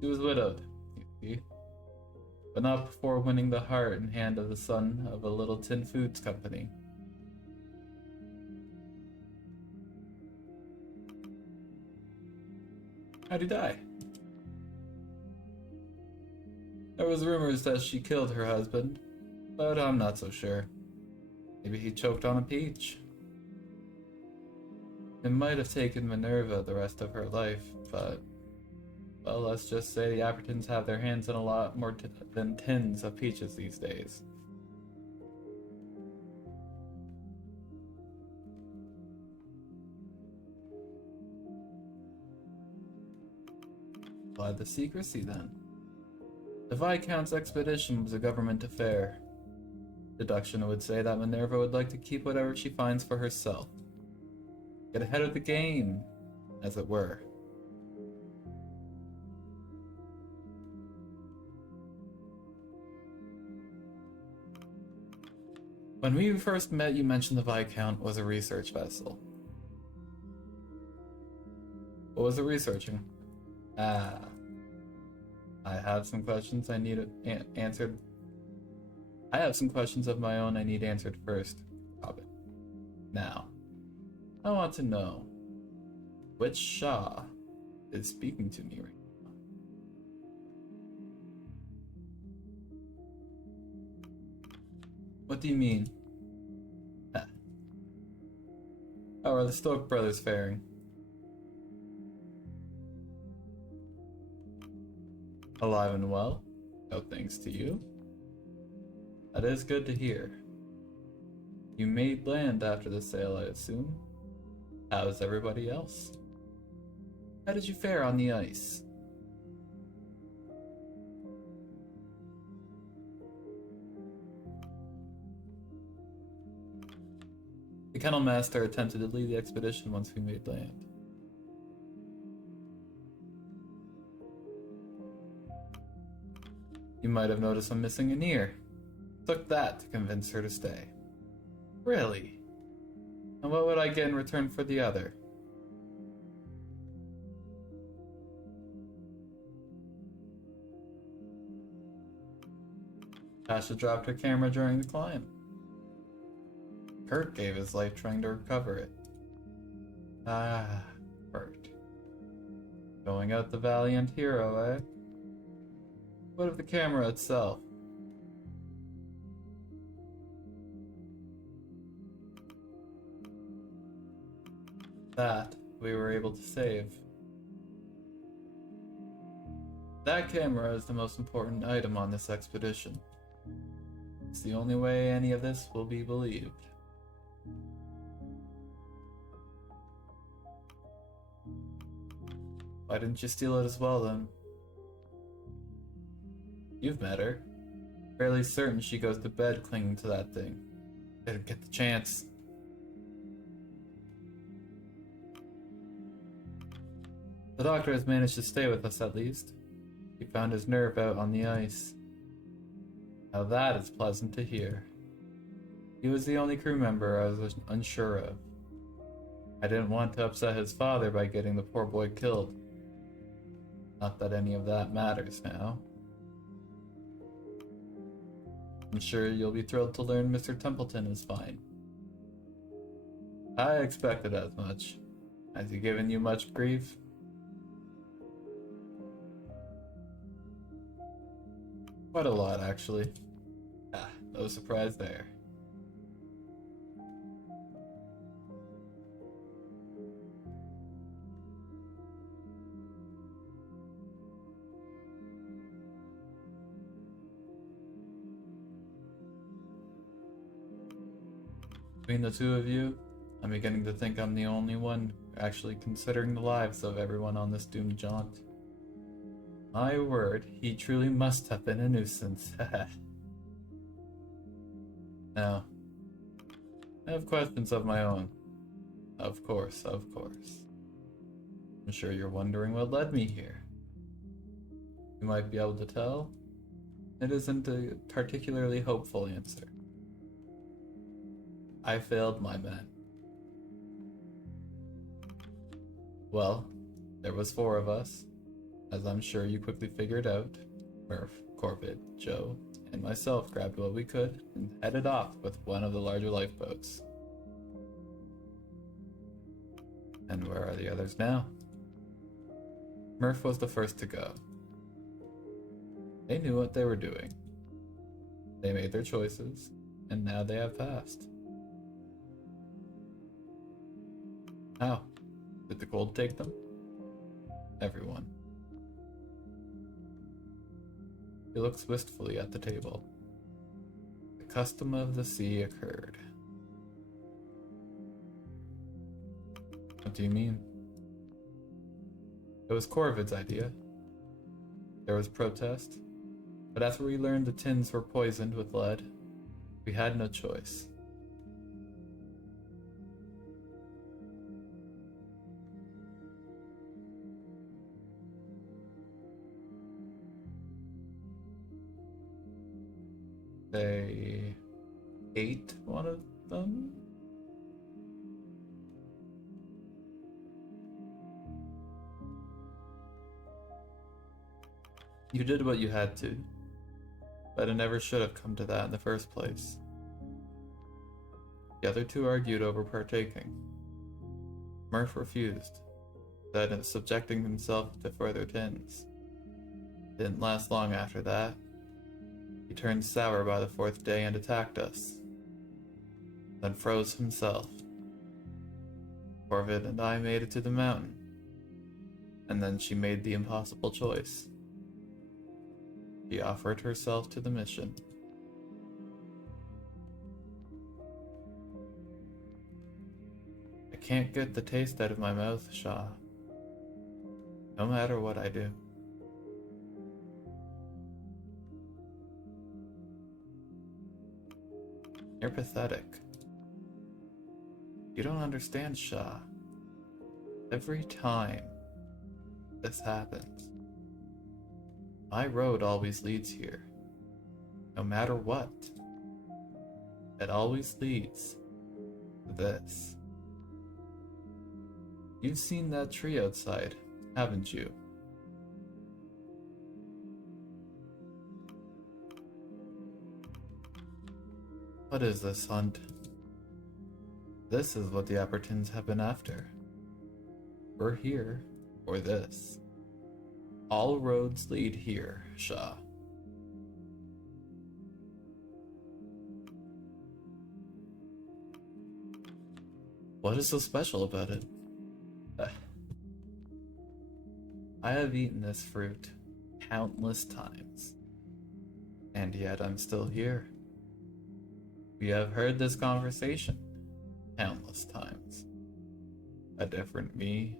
She was widowed, you see, but not before winning the heart and hand of the son of a little tin foods company. How'd he die? There was rumors that she killed her husband, but I'm not so sure. Maybe he choked on a peach. It might have taken Minerva the rest of her life, but, well, let's just say the Appertons have their hands in a lot more than tins of peaches these days. Why the secrecy then? The Viscount's expedition was a government affair. Deduction would say that Minerva would like to keep whatever she finds for herself. Get ahead of the game, as it were. When we first met, you mentioned the Viscount was a research vessel. What was it researching? I have some questions I need answered. I have some questions of my own I need answered first, Robin. Now, I want to know which Shah is speaking to me right now. What do you mean? How are the Stoke brothers faring? Alive and well? No thanks to you. That is good to hear. You made land after the sale, I assume. How is everybody else? How did you fare on the ice? The Kennel Master attempted to lead the expedition once we made land. You might have noticed I'm missing an ear. Took that to convince her to stay. Really? And what would I get in return for the other? Tasha dropped her camera during the climb. Kurt gave his life trying to recover it. Ah, Kurt. Going out the valiant hero, eh? What of the camera itself? That we were able to save. That camera is the most important item on this expedition. It's the only way any of this will be believed. Why didn't you steal it as well then? You've met her. Fairly certain she goes to bed clinging to that thing. Didn't get the chance. The doctor has managed to stay with us at least. He found his nerve out on the ice. Now that is pleasant to hear. He was the only crew member I was unsure of. I didn't want to upset his father by getting the poor boy killed. Not that any of that matters now. I'm sure you'll be thrilled to learn Mr. Templeton is fine. I expected as much. Has he given you much grief? Quite a lot, actually. Ah, no surprise there. Between the two of you, I'm beginning to think I'm the only one actually considering the lives of everyone on this doomed jaunt. My word, he truly must have been a nuisance. Now, I have questions of my own. Of course, of course. I'm sure you're wondering what led me here. You might be able to tell. It isn't a particularly hopeful answer. I failed my men. Well, there was 4 of us, as I'm sure you quickly figured out. Murph, Corbett, Joe, and myself grabbed what we could and headed off with one of the larger lifeboats. And where are the others now? Murph was the first to go. They knew what they were doing. They made their choices, and now they have passed. How? Did the cold take them? Everyone. He looks wistfully at the table. The custom of the sea occurred. What do you mean? It was Corvid's idea. There was protest, but after we learned the tins were poisoned with lead, we had no choice. They ate one of them? You did what you had to, but it never should have come to that in the first place. The other 2 argued over partaking. Murph refused, then subjecting himself to further tins. Didn't last long after that. He turned sour by the 4th day and attacked us, then froze himself. Corvid and I made it to the mountain, and then she made the impossible choice. She offered herself to the mission. I can't get the taste out of my mouth, Shaw. No matter what I do. You're pathetic. You don't understand, Shaw. Every time this happens, my road always leads here. No matter what. It always leads to this. You've seen that tree outside, haven't you? What is this hunt? This is what the Appertons have been after. We're here for this. All roads lead here, Shaw. What is so special about it? I have eaten this fruit countless times, and yet I'm still here. We have heard this conversation countless times. A different me,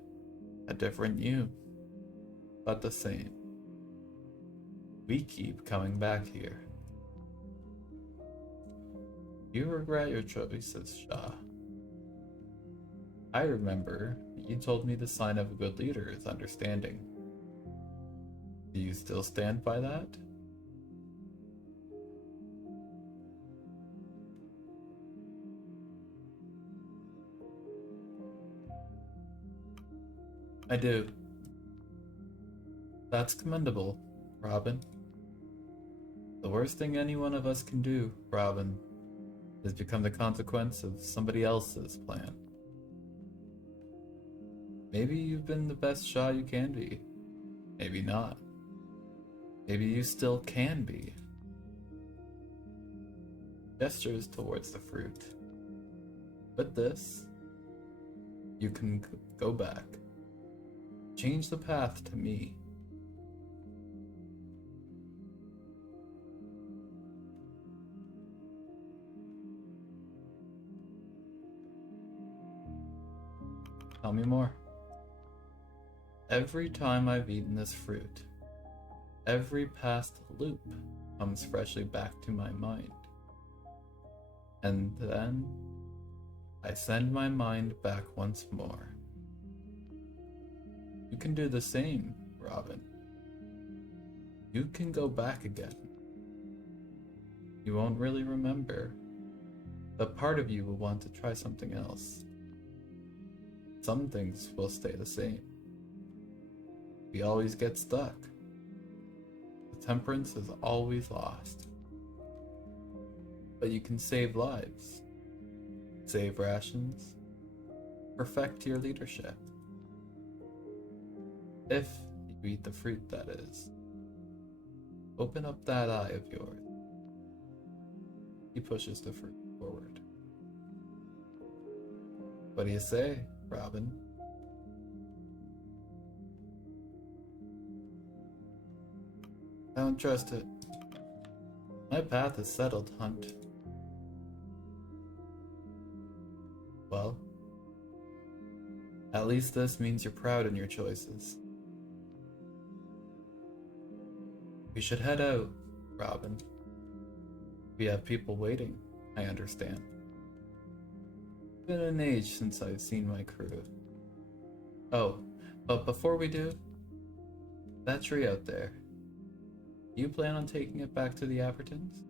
a different you, but the same. We keep coming back here. You regret your choices, Shaw. I remember you told me the sign of a good leader is understanding. Do you still stand by that? I do. That's commendable, Robin. The worst thing any one of us can do, Robin, is become the consequence of somebody else's plan. Maybe you've been the best Shaw you can be. Maybe not. Maybe you still can be. Gestures towards the fruit. With this, you can go back. Change the path to me. Tell me more. Every time I've eaten this fruit, every past loop comes freshly back to my mind. And then I send my mind back once more. You can do the same, Robin. You can go back again. You won't really remember, but part of you will want to try something else. Some things will stay the same. We always get stuck. The temperance is always lost. But you can save lives, save rations, perfect your leadership. If you eat the fruit, that is. Open up that eye of yours. He pushes the fruit forward. What do you say, Robin? I don't trust it. My path is settled, Hunt. Well, at least this means you're proud in your choices. We should head out, Robin. We have people waiting, I understand. It's been an age since I've seen my crew. Oh, but before we do, that tree out there, you plan on taking it back to the Apertons?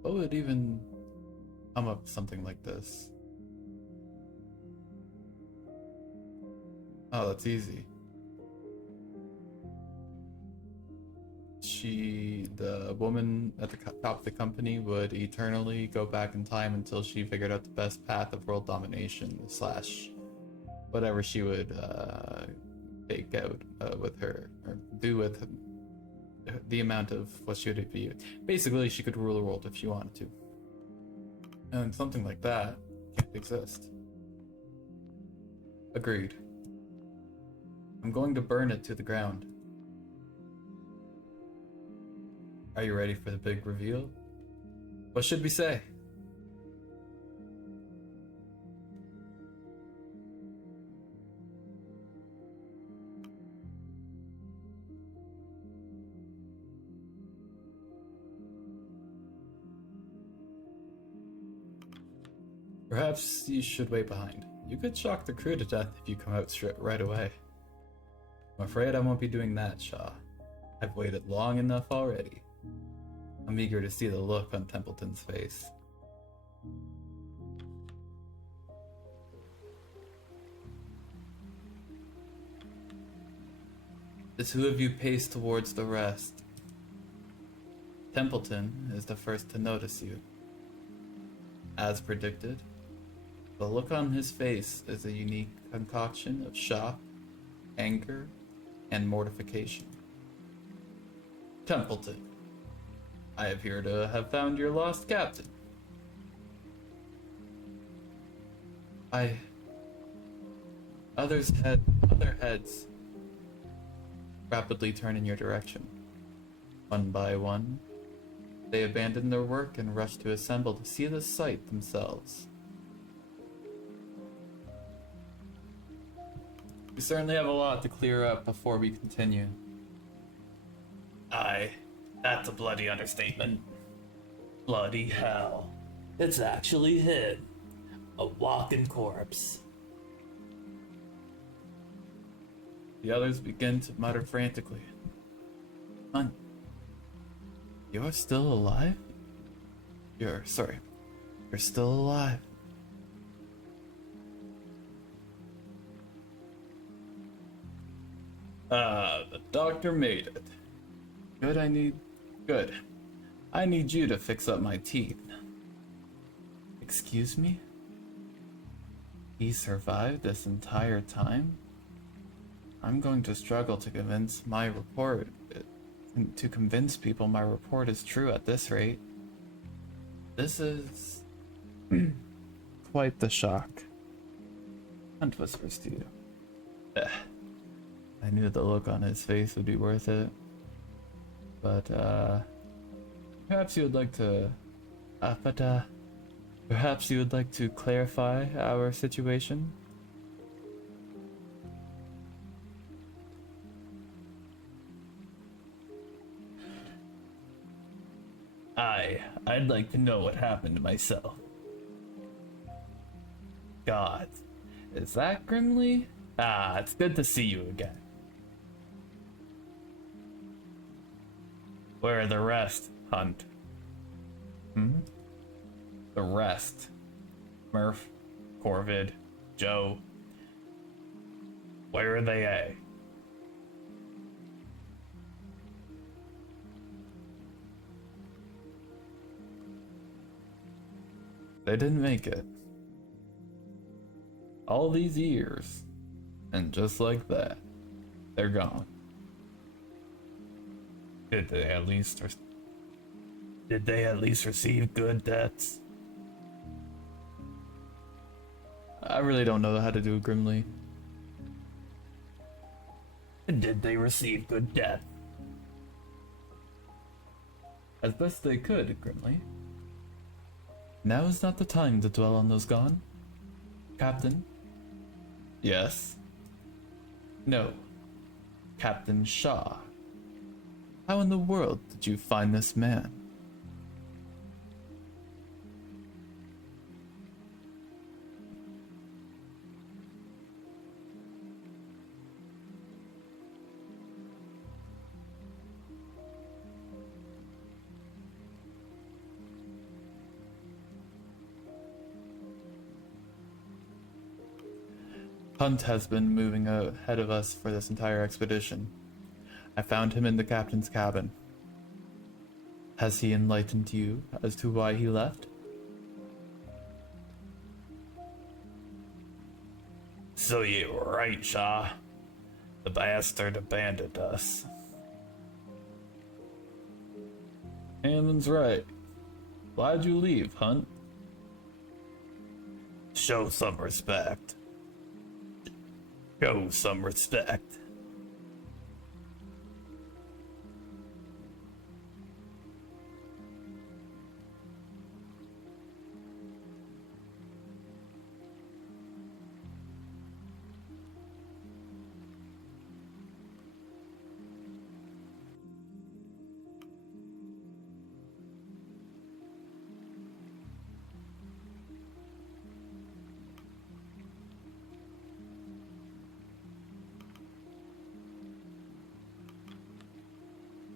What would even come up with something like this? Oh, that's easy. The woman at the top of the company, would eternally go back in time until she figured out the best path of world domination slash whatever she would take out with her, or do with the amount of what she would be. Basically, she could rule the world if she wanted to. And something like that can't exist. Agreed. I'm going to burn it to the ground. Are you ready for the big reveal? What should we say? Perhaps you should wait behind. You could shock the crew to death if you come out right away. I'm afraid I won't be doing that, Shaw. I've waited long enough already. I'm eager to see the look on Templeton's face. The two of you pace towards the rest. Templeton is the first to notice you. As predicted, the look on his face is a unique concoction of shock, anger, and mortification. Templeton, I appear to have found your lost captain. Other heads rapidly turn in your direction. One by one, they abandon their work and rush to assemble to see the sight themselves. We certainly have a lot to clear up before we continue. That's a bloody understatement. Bloody hell. It's actually him. A walking corpse. The others begin to mutter frantically. Hunt, you're still alive? You're still alive. The doctor made it. Good. I need you to fix up my teeth. Excuse me? He survived this entire time? I'm going to struggle to convince people my report is true at this rate. This is quite the shock. Hunt whispers to you. I knew the look on his face would be worth it. But, perhaps you would like to... perhaps you would like to clarify our situation? I'd like to know what happened to myself. God, is that Grimly? It's good to see you again. Where are the rest, Hunt? The rest. Murph, Corvid, Joe. Where are they at? They didn't make it. All these years. And just like that, they're gone. Did they at least receive good deaths? I really don't know how to do Grimly. Did they receive good death? As best they could, Grimly. Now is not the time to dwell on those gone. Captain? Yes? No. Captain Shaw. How in the world did you find this man? Hunt has been moving ahead of us for this entire expedition. I found him in the captain's cabin. Has he enlightened you as to why he left? So you were right, Shaw. The bastard abandoned us. Hammond's right. Why'd you leave, Hunt? Show some respect. Show some respect.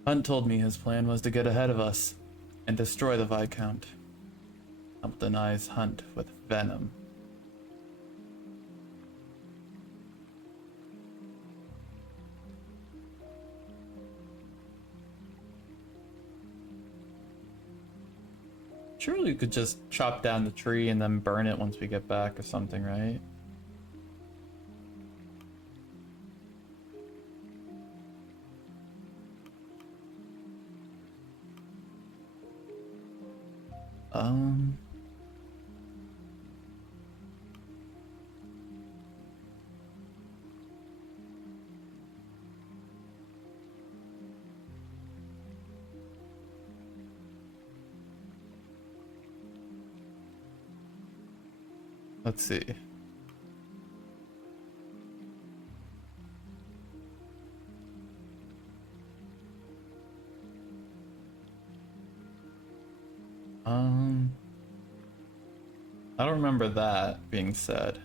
Hunt told me his plan was to get ahead of us and destroy the Viscount. Denies Hunt with venom. Surely you could just chop down the tree and then burn it once we get back or something, right? Let's see. Um, I don't remember that being said.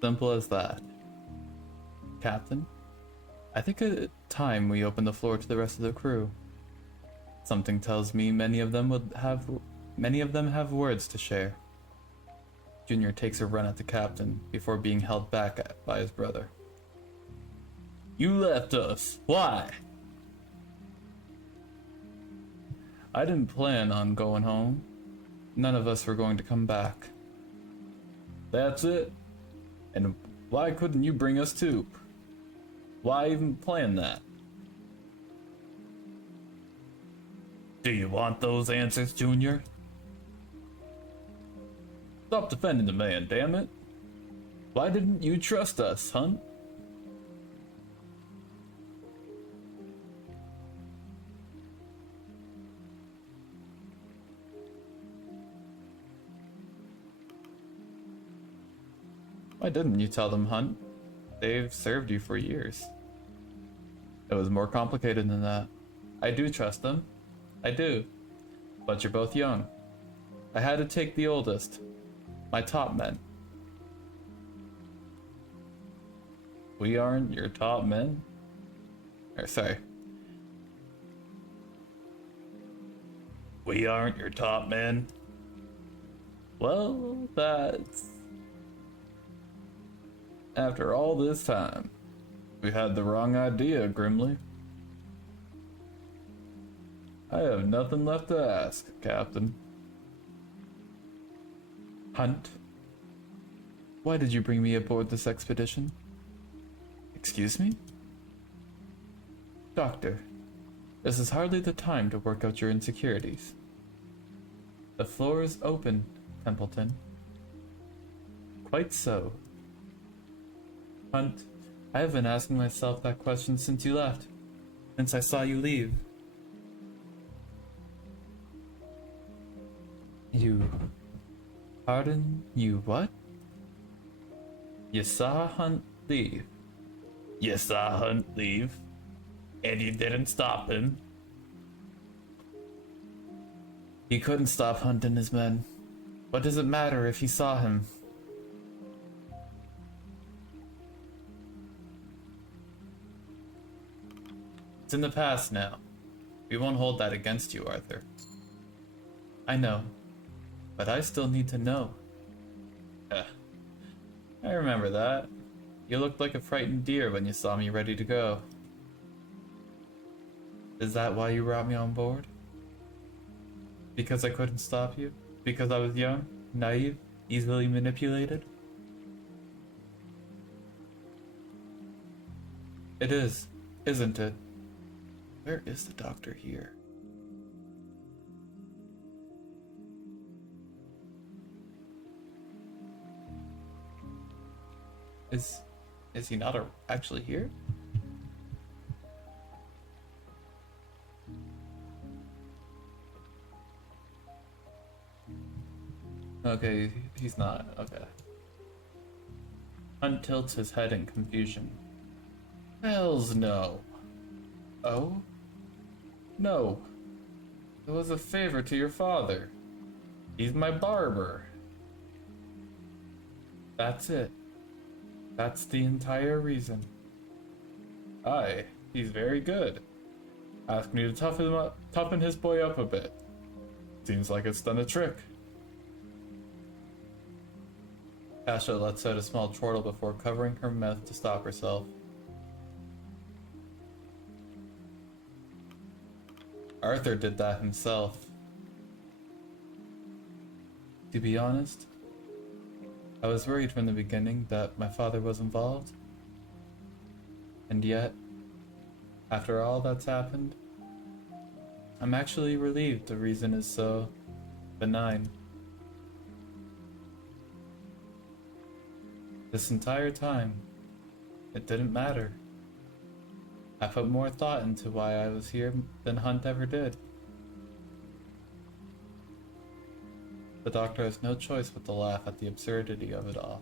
Simple as that. Captain, I think it's time we open the floor to the rest of the crew. Something tells me many of them have words to share. Junior takes a run at the captain before being held back by his brother. You left us. Why? I didn't plan on going home. None of us were going to come back. That's it? And why couldn't you bring us too? Why even plan that? Do you want those answers, Junior? Stop defending the man, damn it. Why didn't you trust us, Hunt? Why didn't you tell them, Hunt? They've served you for years. It was more complicated than that. I do trust them. I do. But you're both young. I had to take the oldest. My top men. We aren't your top men? Sorry. We aren't your top men? Well, that's... After all this time, we had the wrong idea, Grimly. I have nothing left to ask, Captain. Hunt, why did you bring me aboard this expedition? Excuse me? Doctor, this is hardly the time to work out your insecurities. The floor is open, Templeton. Quite so. Hunt, I have been asking myself that question since you left, since I saw you leave. Pardon? You what? You saw Hunt leave. You saw Hunt leave, and you didn't stop him. He couldn't stop Hunt and his men. What does it matter if he saw him? It's in the past now. We won't hold that against you, Arthur. I know, but I still need to know. I remember that. You looked like a frightened deer when you saw me ready to go. Is that why you brought me on board? Because I couldn't stop you? Because I was young, naive, easily manipulated? It is, isn't it? Where is the doctor here? Is he not actually here? Okay, he's not. Okay. Hunt tilts his head in confusion. Hells no. Oh? No. It was a favor to your father. He's my barber. That's it. That's the entire reason. Aye, he's very good. Asked me to toughen his boy up a bit. Seems like it's done a trick. Asha lets out a small chortle before covering her mouth to stop herself. Arthur did that himself. To be honest, I was worried from the beginning that my father was involved. And yet, after all that's happened, I'm actually relieved the reason is so benign. This entire time, it didn't matter. I put more thought into why I was here than Hunt ever did. The doctor has no choice but to laugh at the absurdity of it all.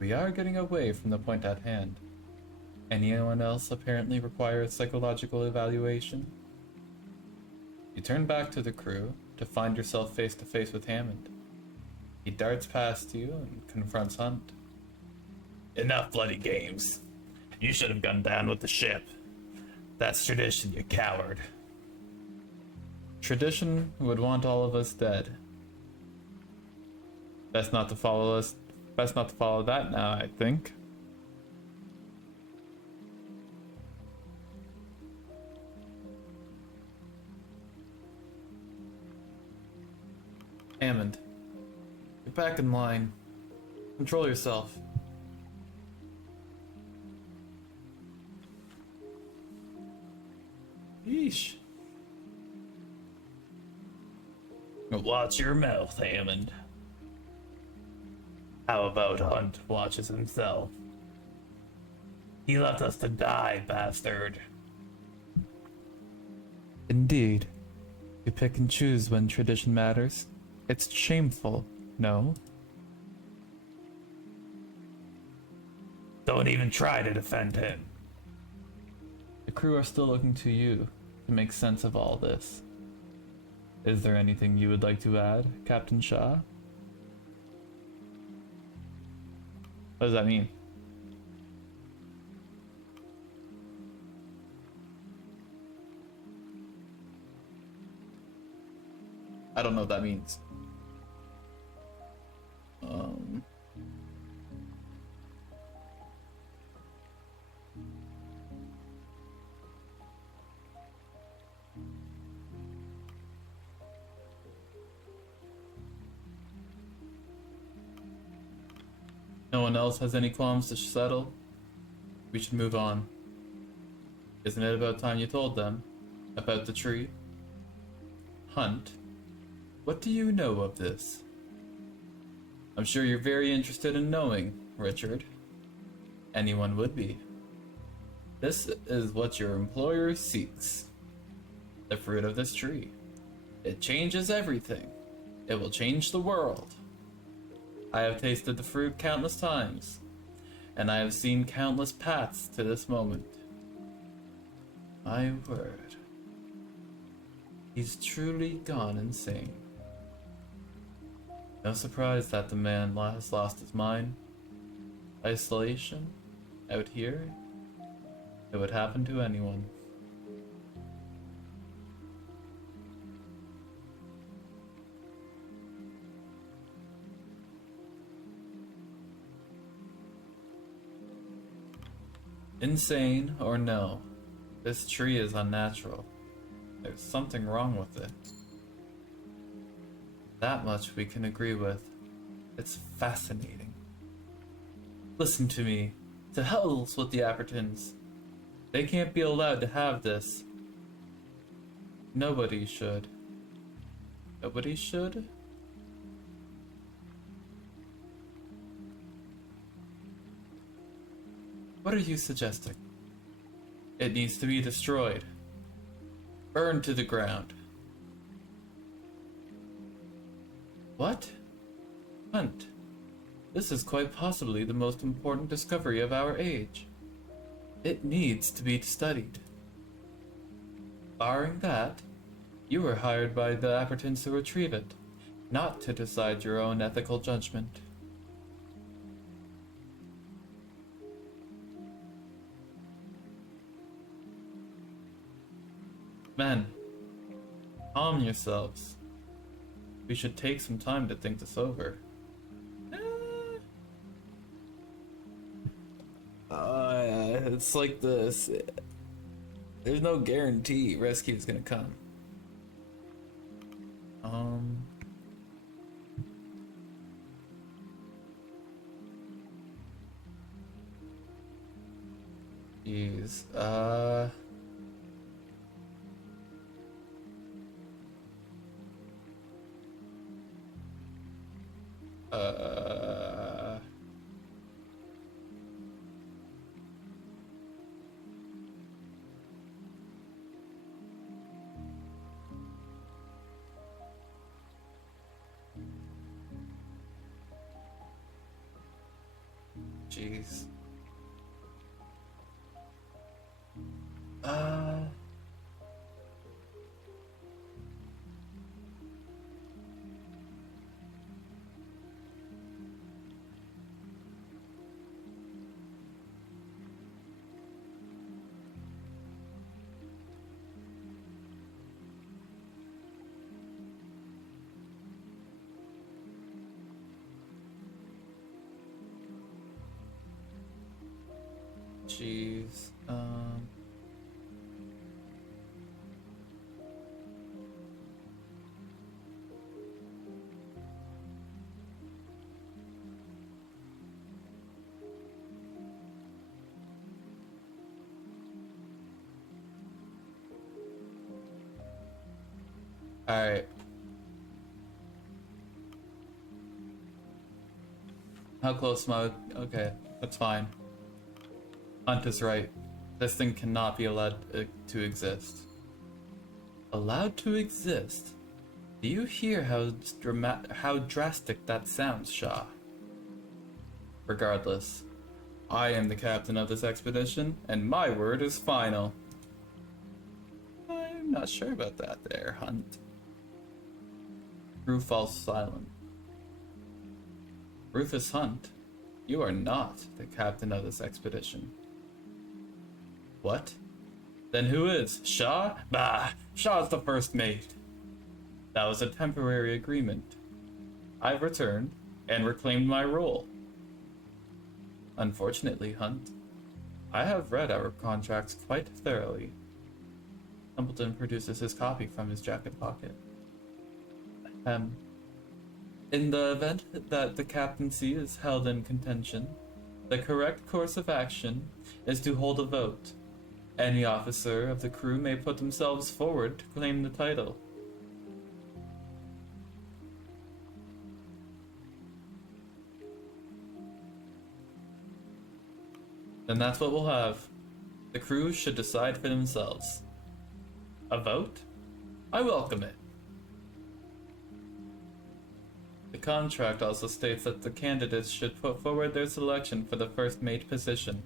We are getting away from the point at hand. Anyone else apparently requires psychological evaluation? You turn back to the crew to find yourself face to face with Hammond. He darts past you and confronts Hunt. Enough bloody games. You should have gone down with the ship. That's tradition, you coward. Tradition would want all of us dead. Best not to follow that now, I think. Hammond, get back in line. Control yourself. Yeesh. Watch your mouth, Hammond. How about Hunt watches himself? He left us to die, bastard. Indeed. You pick and choose when tradition matters. It's shameful, no? Don't even try to defend him. The crew are still looking to you to make sense of all this. Is there anything you would like to add, Captain Shaw? What does that mean? I don't know what that means. No one else has any qualms to settle? We should move on. Isn't it about time you told them about the tree? Hunt, what do you know of this? I'm sure you're very interested in knowing, Richard. Anyone would be. This is what your employer seeks. The fruit of this tree. It changes everything. It will change the world. I have tasted the fruit countless times, and I have seen countless paths to this moment. My word. He's truly gone insane. No surprise that the man has lost his mind. Isolation? Out here? It would happen to anyone. Insane or no, this tree is unnatural. There's something wrong with it. That much we can agree with. It's fascinating. Listen to me. To hells with the Appertons. They can't be allowed to have this. Nobody should. Nobody should? What are you suggesting? It needs to be destroyed. Burned to the ground. What? Hunt. This is quite possibly the most important discovery of our age. It needs to be studied. Barring that, you were hired by the Appertons to retrieve it, not to decide your own ethical judgment. Men, calm yourselves. We should take some time to think this over. It's like this. There's no guarantee rescue is gonna come. Jeez. Jeez. Uh... Jeez. Alright. How close am I? Okay, that's fine. Hunt is right. This thing cannot be allowed to exist. Allowed to exist? Do you hear how drastic that sounds, Shah? Regardless, I am the captain of this expedition, and my word is final. I'm not sure about that there, Hunt. Crew falls silent. Rufus Hunt, you are not the captain of this expedition. What? Then who is? Shah? Bah! Shah's the first mate. That was a temporary agreement. I've returned and reclaimed my role. Unfortunately, Hunt, I have read our contracts quite thoroughly. Templeton produces his copy from his jacket pocket. In the event that the captaincy is held in contention, the correct course of action is to hold a vote. Any officer of the crew may put themselves forward to claim the title. Then that's what we'll have. The crew should decide for themselves. A vote? I welcome it. The contract also states that the candidates should put forward their selection for the first mate position.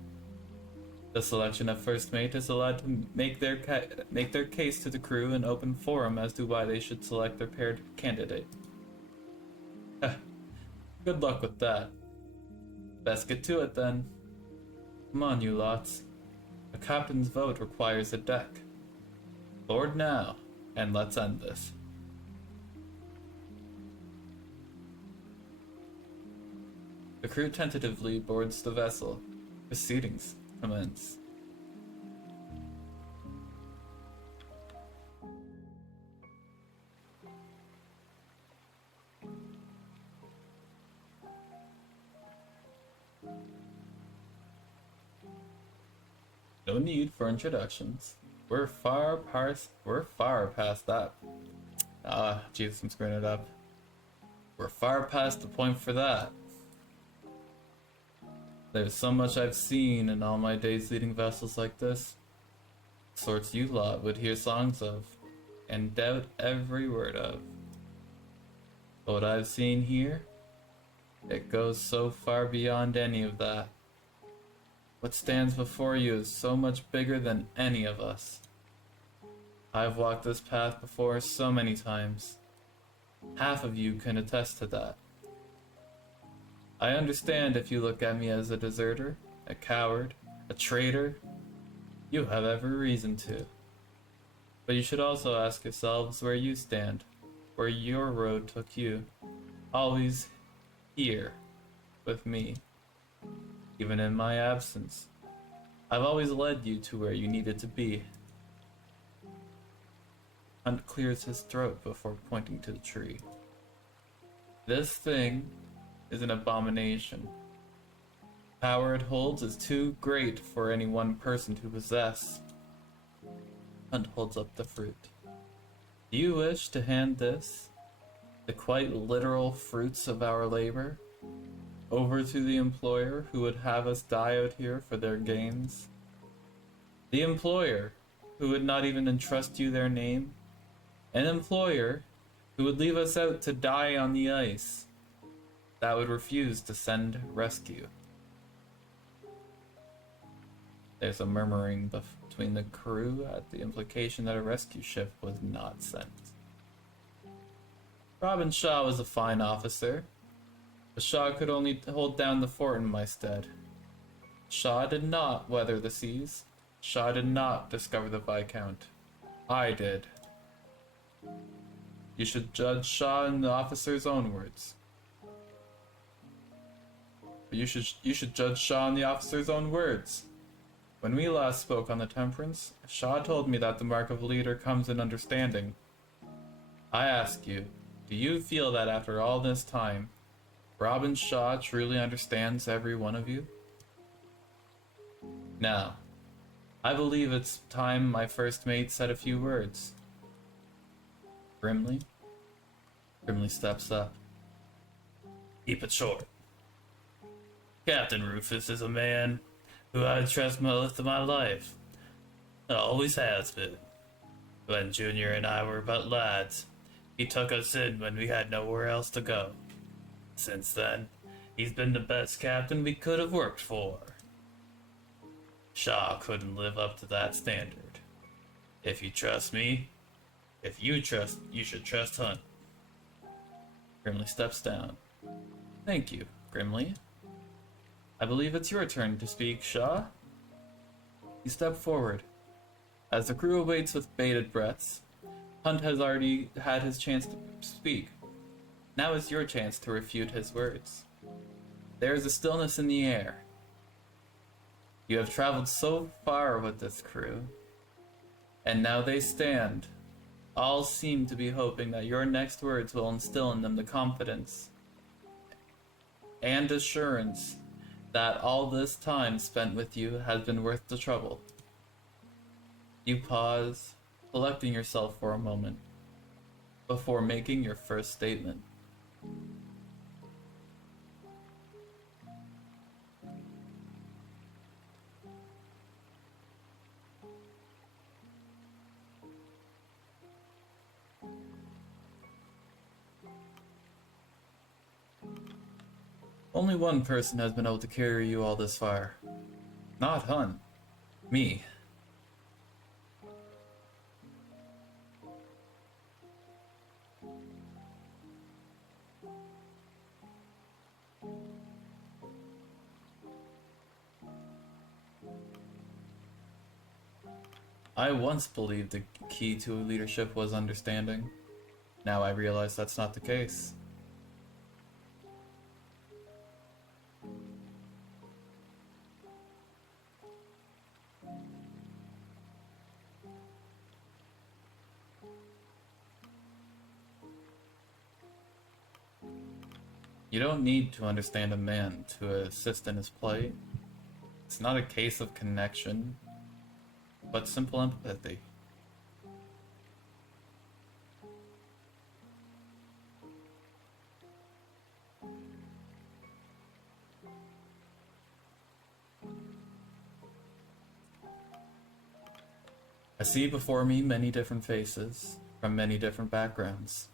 The selection of first mate is allowed to make their case to the crew in open forum as to why they should select their paired candidate. Good luck with that. Best get to it then. Come on, you lots. A captain's vote requires a deck. Board now, and let's end this. The crew tentatively boards the vessel. Proceedings commence. No need for introductions. We're far past that. Jesus, I'm screwing it up. We're far past the point for that. There's so much I've seen in all my days leading vessels like this. Sorts you lot would hear songs of, and doubt every word of. But what I've seen here, it goes so far beyond any of that. What stands before you is so much bigger than any of us. I've walked this path before so many times. Half of you can attest to that. I understand if you look at me as a deserter, a coward, a traitor. You have every reason to. But you should also ask yourselves where you stand, where your road took you. Always here, with me. Even in my absence, I've always led you to where you needed to be. Hunt clears his throat before pointing to the tree. This thing is an abomination. The power it holds is too great for any one person to possess. Hunt holds up the fruit. Do you wish to hand this, the quite literal fruits of our labor, over to the employer who would have us die out here for their gains? The employer who would not even entrust you their name? An employer who would leave us out to die on the ice, that would refuse to send rescue. There's a murmuring between the crew at the implication that a rescue ship was not sent. Robin Shaw was a fine officer, but Shaw could only hold down the fort in my stead. Shaw did not weather the seas. Shaw did not discover the Viscount. I did. You should judge Shaw in the officer's own words. But you should judge Shaw in the officer's own words. When we last spoke on the Temperance, Shaw told me that the mark of a leader comes in understanding. I ask you, do you feel that after all this time, Robin Shaw truly understands every one of you? Now, I believe it's time my first mate said a few words. Grimly steps up. Keep it short. Captain Rufus is a man who I trust most of my life. Always has been. When Junior and I were but lads, he took us in when we had nowhere else to go. Since then, he's been the best captain we could have worked for. Shaw couldn't live up to that standard. If you trust me, you should trust Hunt. Grimly steps down. Thank you, Grimly. I believe it's your turn to speak, Shaw. You step forward. As the crew awaits with bated breaths, Hunt has already had his chance to speak. Now is your chance to refute his words. There is a stillness in the air. You have traveled so far with this crew, and now they stand. All seem to be hoping that your next words will instill in them the confidence and assurance that all this time spent with you has been worth the trouble. You pause, collecting yourself for a moment, before making your first statement. Only one person has been able to carry you all this far. Not Hunt. Me. I once believed the key to leadership was understanding. Now I realize that's not the case. You don't need to understand a man to assist in his plight. It's not a case of connection, but simple empathy. I see before me many different faces, from many different backgrounds.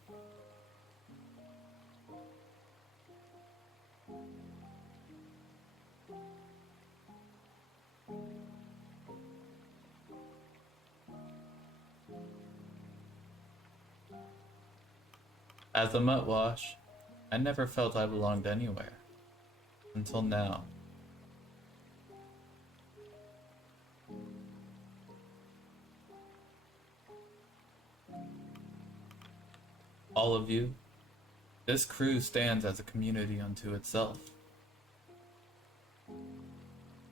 As a Mutwash, I never felt I belonged anywhere. Until now. All of you, this crew stands as a community unto itself.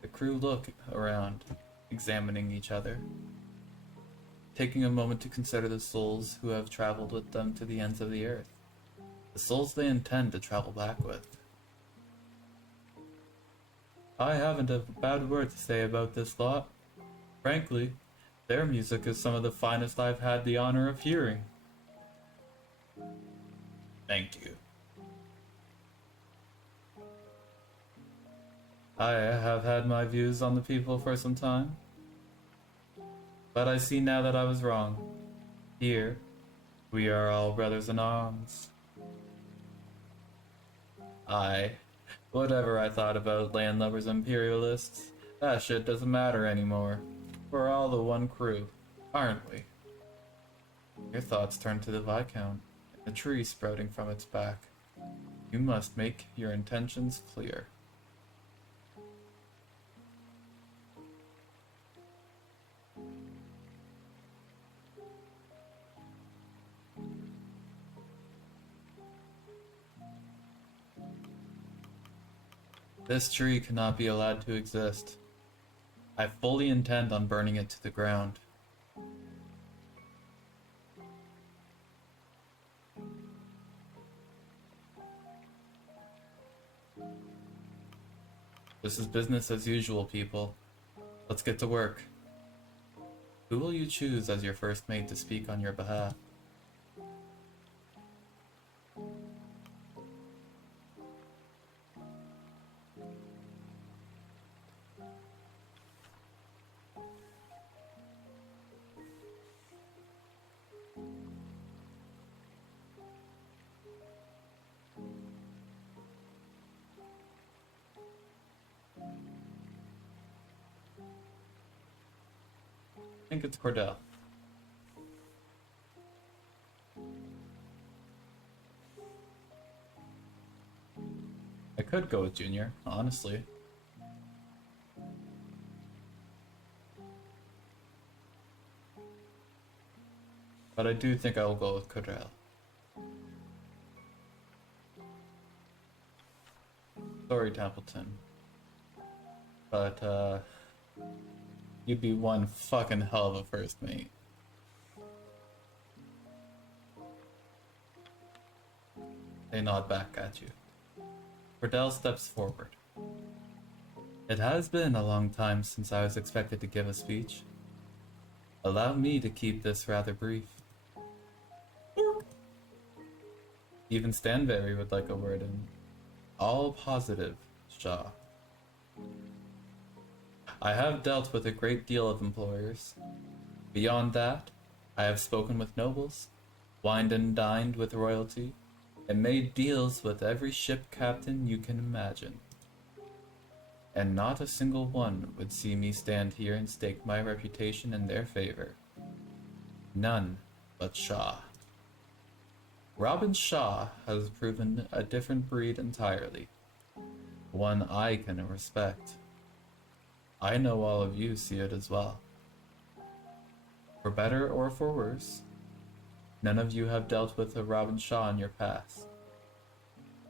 The crew look around, examining each other, taking a moment to consider the souls who have traveled with them to the ends of the earth, the souls they intend to travel back with. I haven't a bad word to say about this lot. Frankly, their music is some of the finest I've had the honor of hearing. Thank you. I have had my views on the people for some time, but I see now that I was wrong. Here, we are all brothers in arms. Whatever I thought about landlubbers and imperialists, That shit doesn't matter anymore. We're all the one crew, aren't we? Your thoughts turn to the Viscount, and the tree sprouting from its back. You must make your intentions clear. This tree cannot be allowed to exist. I fully intend on burning it to the ground. This is business as usual, people. Let's get to work. Who will you choose as your first mate to speak on your behalf? I think it's Cordell. I could go with Junior, honestly. But I do think I will go with Cordell. Sorry, Templeton. But, you'd be one fucking hell of a first mate. They nod back at you. Cordell steps forward. It has been a long time since I was expected to give a speech. Allow me to keep this rather brief. Even Stanberry would like a word in. All positive, Shaw. I have dealt with a great deal of employers. Beyond that, I have spoken with nobles, wined and dined with royalty, and made deals with every ship captain you can imagine. And not a single one would see me stand here and stake my reputation in their favor. None but Shaw. Robin Shaw has proven a different breed entirely, one I can respect. I know all of you see it as well. For better or for worse, none of you have dealt with a Robin Shaw in your past.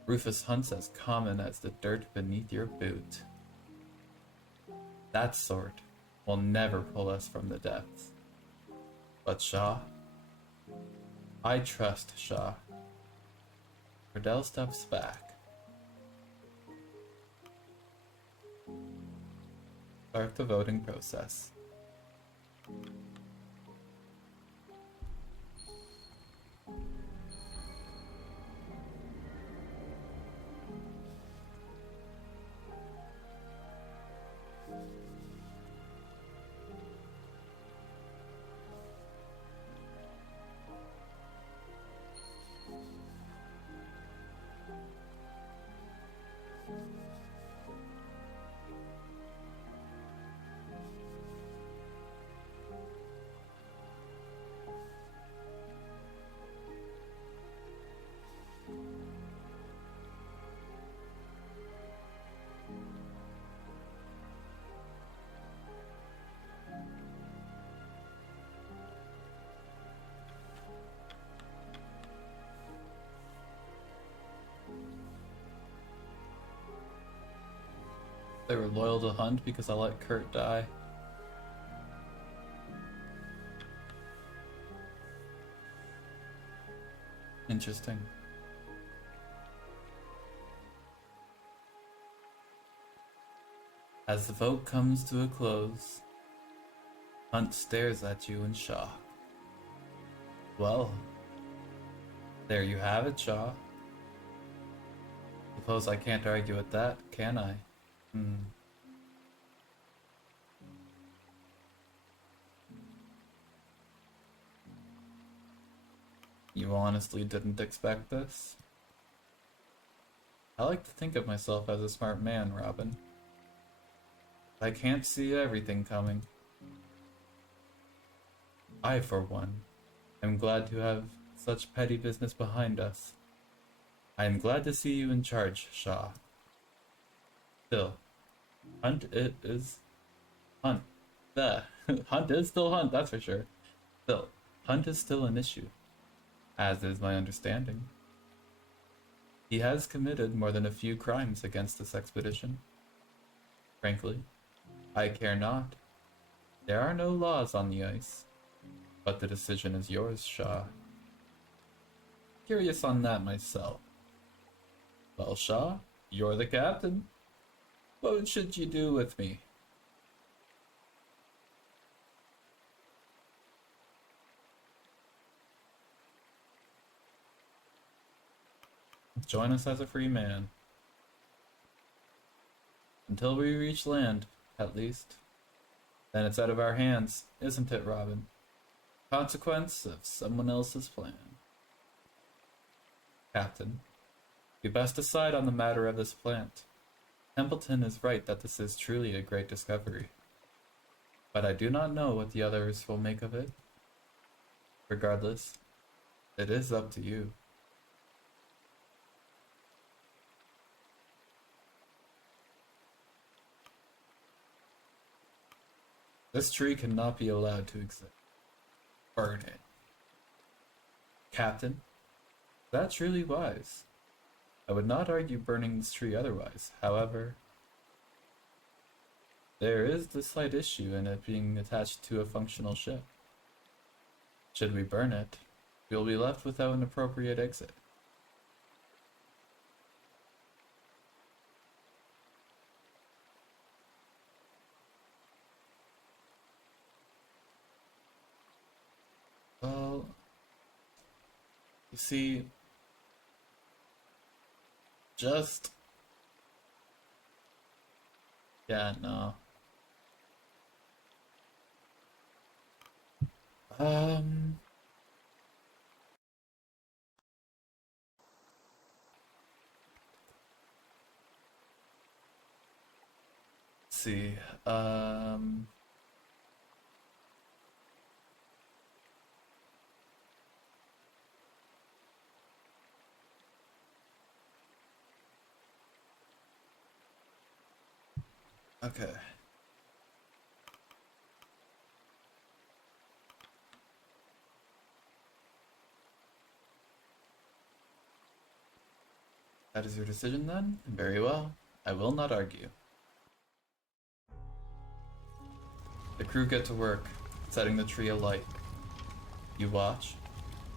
Rufus Hunt's as common as the dirt beneath your boot. That sort will never pull us from the depths. But Shaw? I trust Shaw. Cordell steps back. Start the voting process. They were loyal to Hunt because I let Kurt die. Interesting. As the vote comes to a close, Hunt stares at you in shock. Well, there you have it, Shaw. Suppose I can't argue with that, can I? You honestly didn't expect this? I like to think of myself as a smart man, Robin. I can't see everything coming. I, for one, am glad to have such petty business behind us. I am glad to see you in charge, Shaw. Still, Hunt it is Hunt. The Hunt is still Hunt, that's for sure. Still, Hunt is still an issue, as is my understanding. He has committed more than a few crimes against this expedition. Frankly, I care not. There are no laws on the ice, but the decision is yours, Shaw. Curious on that myself. Well, Shaw, you're the captain. What should you do with me? Join us as a free man. Until we reach land, at least. Then it's out of our hands, isn't it, Robin? Consequence of someone else's plan. Captain, we best decide on the matter of this plant. Templeton is right that this is truly a great discovery. But I do not know what the others will make of it. Regardless, it is up to you. This tree cannot be allowed to exist. Burn it. Captain, that's really wise. I would not argue burning this tree otherwise. However, there is the slight issue in it being attached to a functional ship. Should we burn it, we will be left without an appropriate exit. Well, you see, just... yeah, no. Um... let's see, okay. That is your decision then? Very well. I will not argue. The crew get to work, setting the tree alight. You watch,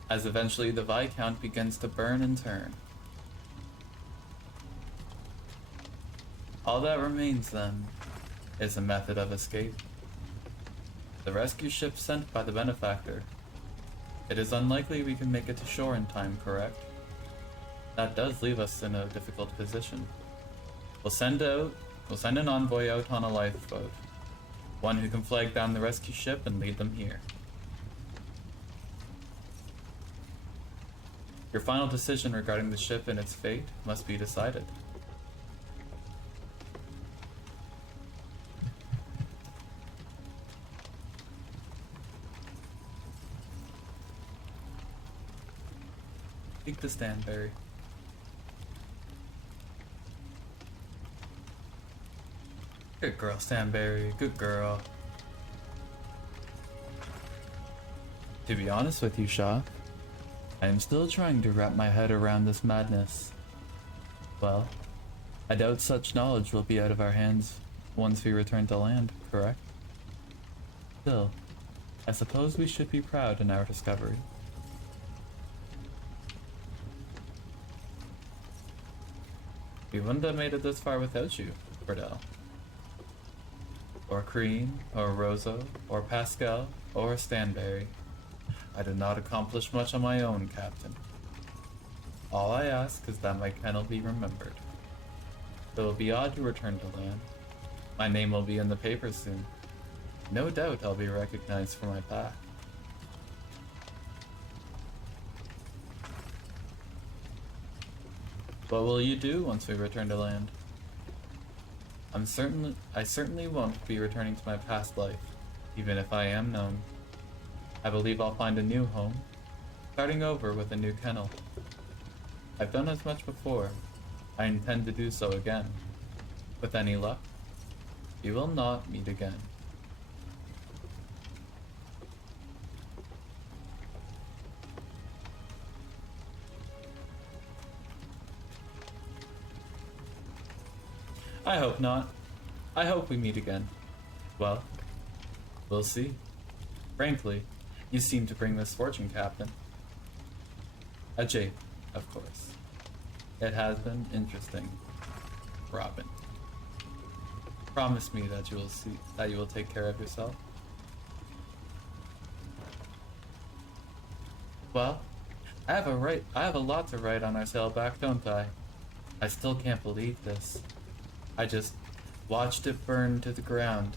as eventually the Viscount begins to burn and turn. All that remains, then, is a method of escape. The rescue ship sent by the benefactor. It is unlikely we can make it to shore in time, correct? That does leave us in a difficult position. We'll send an envoy out on a lifeboat. One who can flag down the rescue ship and lead them here. Your final decision regarding the ship and its fate must be decided. Speak to Stanberry. Good girl, Stanberry. Good girl. To be honest with you, Shaw, I am still trying to wrap my head around this madness. Well, I doubt such knowledge will be out of our hands once we return to land, correct? Still, I suppose we should be proud in our discovery. We wouldn't have made it this far without you, Cordell. Or Crean, or Rosa, or Pascal, or Stanberry. I did not accomplish much on my own, Captain. All I ask is that my kennel be remembered. It will be odd to return to land. My name will be in the papers soon. No doubt I'll be recognized for my path. What will you do once we return to land? I certainly won't be returning to my past life, even if I am known. I believe I'll find a new home, starting over with a new kennel. I've done as much before. I intend to do so again. With any luck, we will not meet again. I hope not. I hope we meet again. Well, we'll see. Frankly, you seem to bring misfortune, Captain. A jape, of course. It has been interesting, Robin. Promise me that you will take care of yourself. Well, I have a lot to write on our sail back, don't I? I still can't believe this. I just watched it burn to the ground,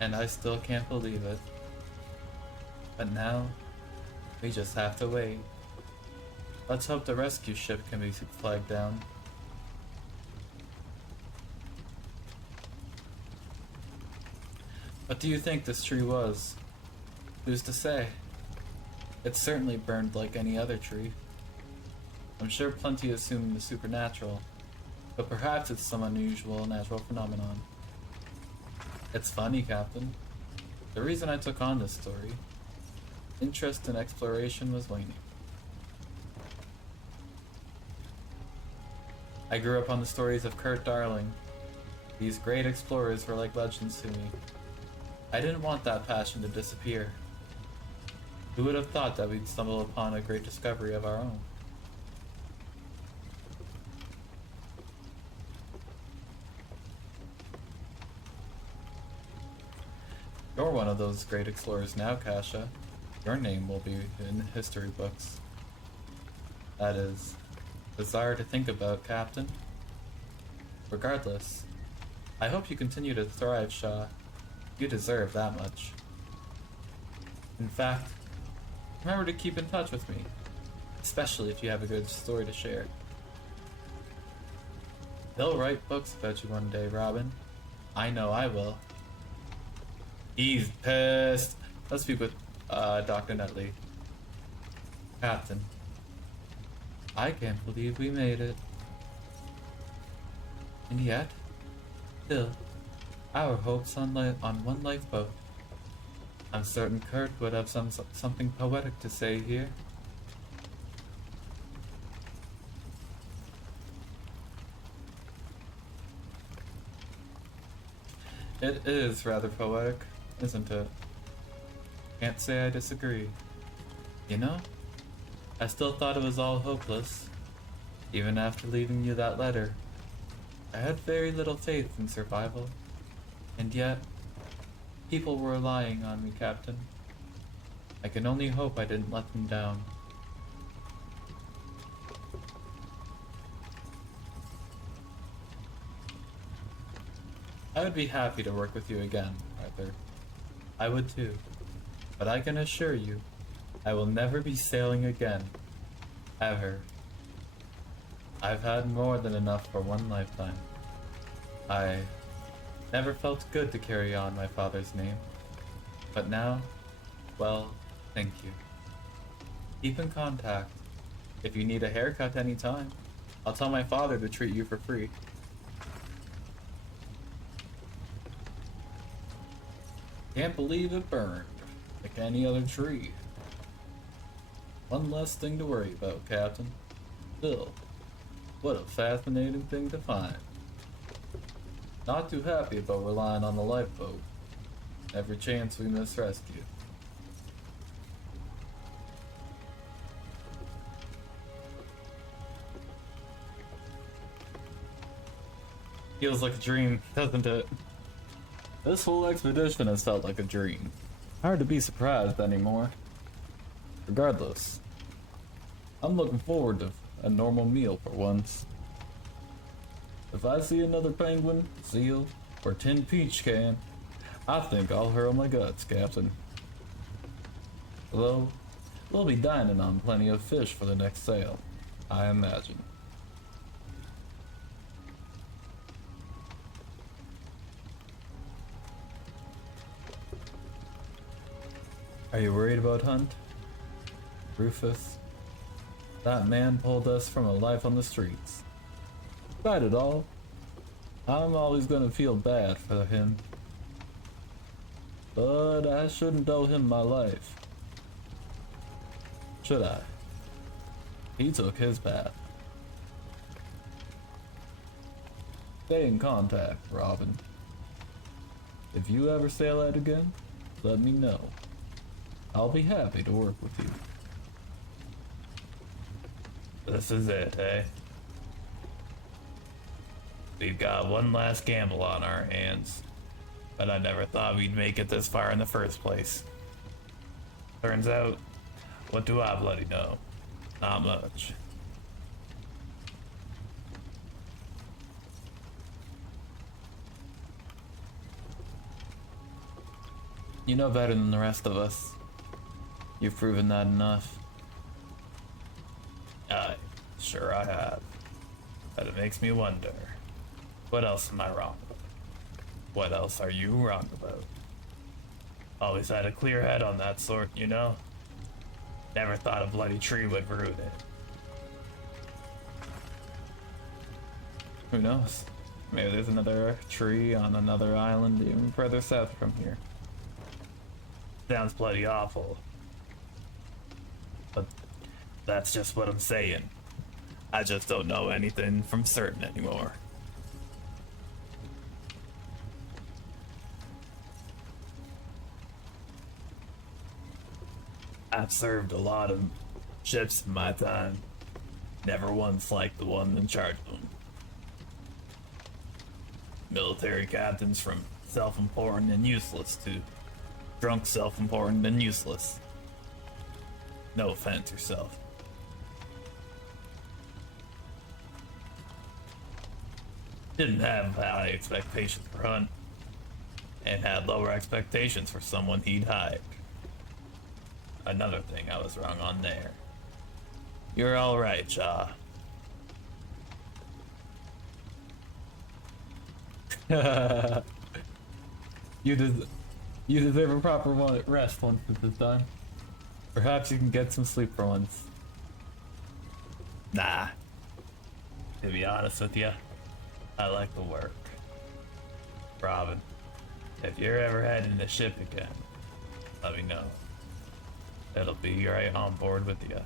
and I still can't believe it. But now, we just have to wait. Let's hope the rescue ship can be flagged down. What do you think this tree was? Who's to say? It certainly burned like any other tree. I'm sure plenty assume the supernatural, but perhaps it's some unusual natural phenomenon. It's funny, Captain. The reason I took on this story, interest in exploration was waning. I grew up on the stories of Kurt Darling. These great explorers were like legends to me. I didn't want that passion to disappear. Who would have thought that we'd stumble upon a great discovery of our own? You're one of those great explorers now, Kasha. Your name will be in history books. That is bizarre to think about, Captain. Regardless, I hope you continue to thrive, Shaw. You deserve that much. In fact, remember to keep in touch with me, especially if you have a good story to share. They'll write books about you one day, Robin. I know I will. He's pissed. Let's speak with Dr. Nutley. Captain, I can't believe we made it. And yet, still, our hopes on one lifeboat. I'm certain Kurt would have something poetic to say here. It is rather poetic, isn't it? Can't say I disagree. You know, I still thought it was all hopeless, even after leaving you that letter. I had very little faith in survival, and yet, people were relying on me, Captain. I can only hope I didn't let them down. I would be happy to work with you again, Arthur. I would too. But I can assure you, I will never be sailing again. Ever. I've had more than enough for one lifetime. I never felt good to carry on my father's name. But now, well, thank you. Keep in contact. If you need a haircut anytime, I'll tell my father to treat you for free. Can't believe it burned, like any other tree. One less thing to worry about, Captain. Still, what a fascinating thing to find. Not too happy about relying on the lifeboat. Every chance we miss rescue. Feels like a dream, doesn't it? This whole expedition has felt like a dream. Hard to be surprised anymore. Regardless, I'm looking forward to a normal meal for once. If I see another penguin, seal, or tin peach can, I think I'll hurl my guts, Captain. Though, we'll be dining on plenty of fish for the next sail, I imagine. Are you worried about Hunt? Rufus? That man pulled us from a life on the streets. Despite it all, I'm always gonna feel bad for him. But I shouldn't owe him my life. Should I? He took his path. Stay in contact, Robin. If you ever sail out again, let me know. I'll be happy to work with you. This is it, eh? We've got one last gamble on our hands, but I never thought we'd make it this far in the first place. Turns out, what do I bloody know? Not much. You know better than the rest of us. You've proven that enough. Aye, sure I have. But it makes me wonder, what else am I wrong about? What else are you wrong about? Always had a clear head on that sort, you know? Never thought a bloody tree would ruin it. Who knows? Maybe there's another tree on another island even further south from here. Sounds bloody awful. But that's just what I'm saying. I just don't know anything from certain anymore. I've served a lot of ships in my time. Never once liked the one in charge of them. Military captains from self-important and useless to drunk, self-important and useless. No offense yourself. Didn't have high expectations for Hunt, and had lower expectations for someone he'd hide. Another thing I was wrong on there. You're alright, Shaw. You deserve a proper rest once this is done. Perhaps you can get some sleep for once. Nah. To be honest with you, I like the work. Robin, if you're ever heading the ship again, let me know. It'll be right on board with you.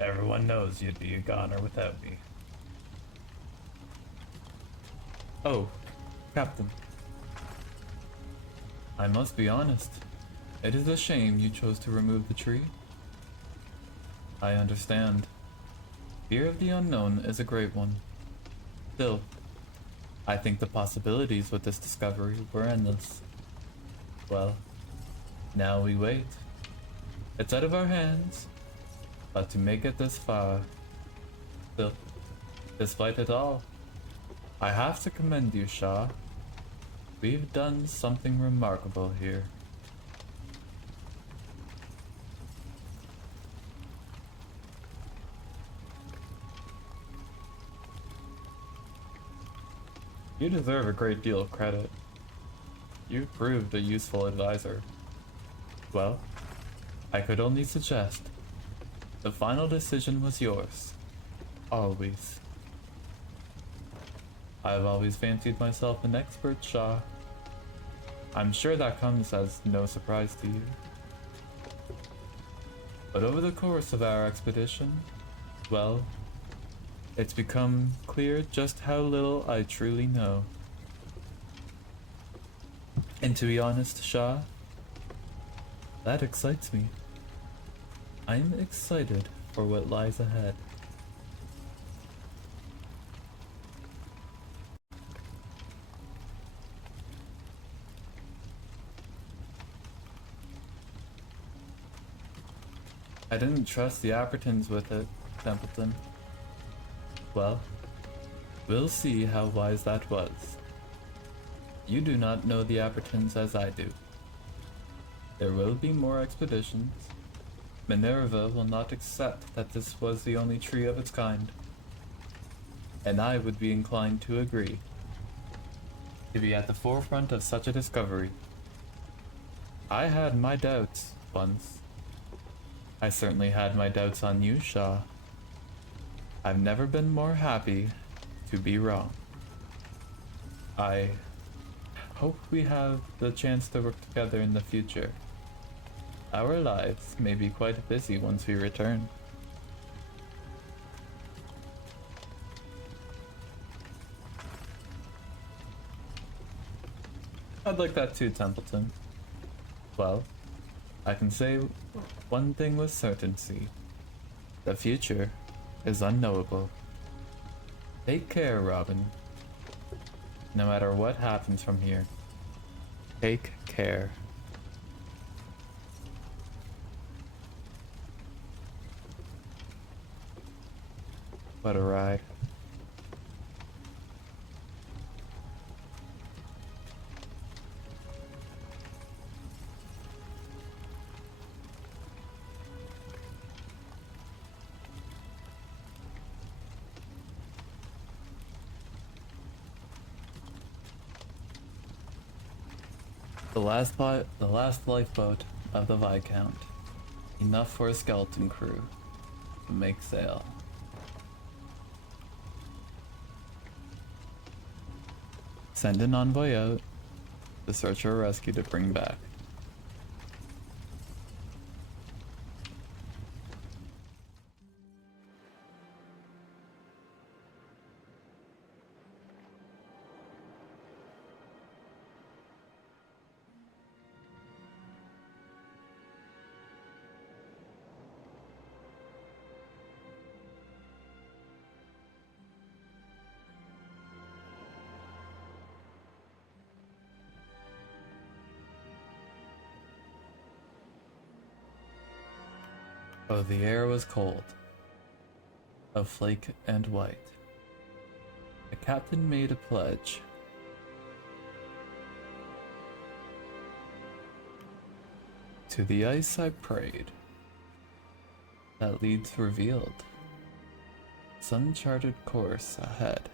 Everyone knows you'd be a goner without me. Oh, Captain. I must be honest. It is a shame you chose to remove the tree. I understand. Fear of the unknown is a great one. Still, I think the possibilities with this discovery were endless. Well, now we wait. It's out of our hands, but to make it this far, still, despite it all, I have to commend you, Shaw. We've done something remarkable here. You deserve a great deal of credit. You've proved a useful advisor. Well, I could only suggest. The final decision was yours. Always. I've always fancied myself an expert, Shaw. I'm sure that comes as no surprise to you. But over the course of our expedition, well, it's become clear just how little I truly know. And to be honest, Shaw, that excites me. I'm excited for what lies ahead. I didn't trust the Appertons with it, Templeton. Well, we'll see how wise that was. You do not know the Appertons as I do. There will be more expeditions. Minerva will not accept that this was the only tree of its kind. And I would be inclined to agree. To be at the forefront of such a discovery I had my doubts once. I certainly had my doubts on you, Shaw. I've never been more happy to be wrong. I hope we have the chance to work together in the future. Our lives may be quite busy once we return. I'd like that too, Templeton. Well, I can say one thing with certainty. The future is unknowable. Take care, Robin. No matter what happens from here. Take care. What a ride. The last lifeboat of the Viscount. Enough for a skeleton crew to make sail. Send an envoy out to search or rescue to bring back. Oh, the air was cold, of flake and white. The captain made a pledge. To the ice I prayed. That leads revealed. Some uncharted course ahead.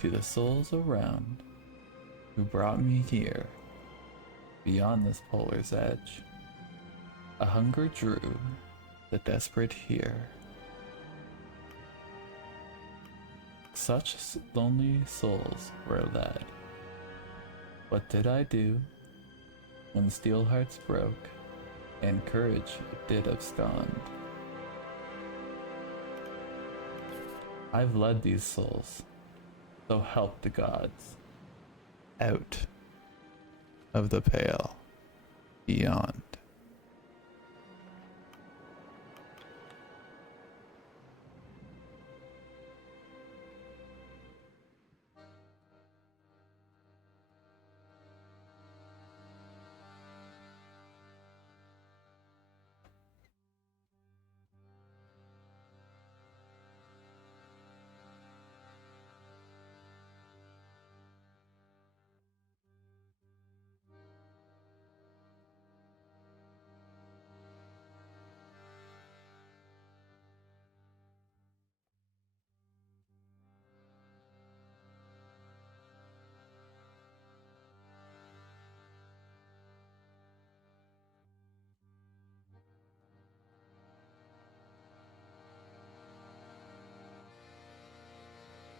To the souls around who brought me here, beyond this polar's edge, a hunger drew the desperate here. Such lonely souls were led. What did I do when steel hearts broke and courage did abscond? I've led these souls, so help the gods, out of the pale beyond.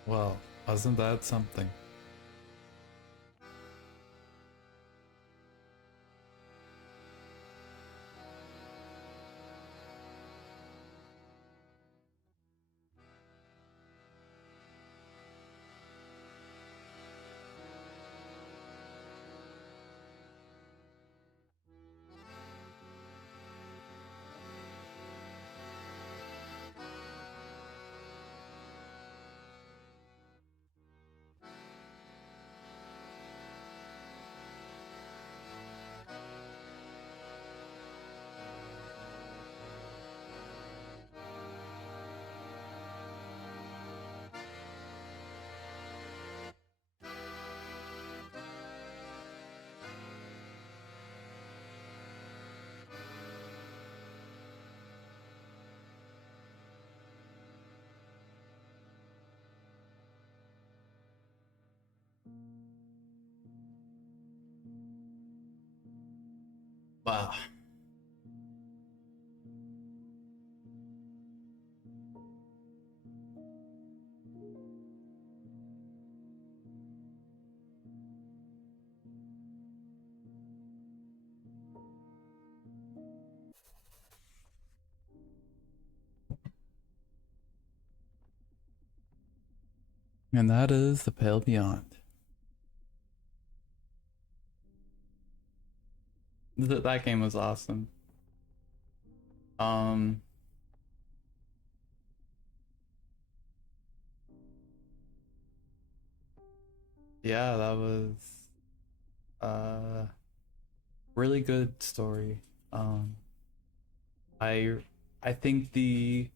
Well, wasn't that something? Wow. And that is The Pale Beyond. That game was awesome. Um, yeah, that was uh really good story. Um, I I think the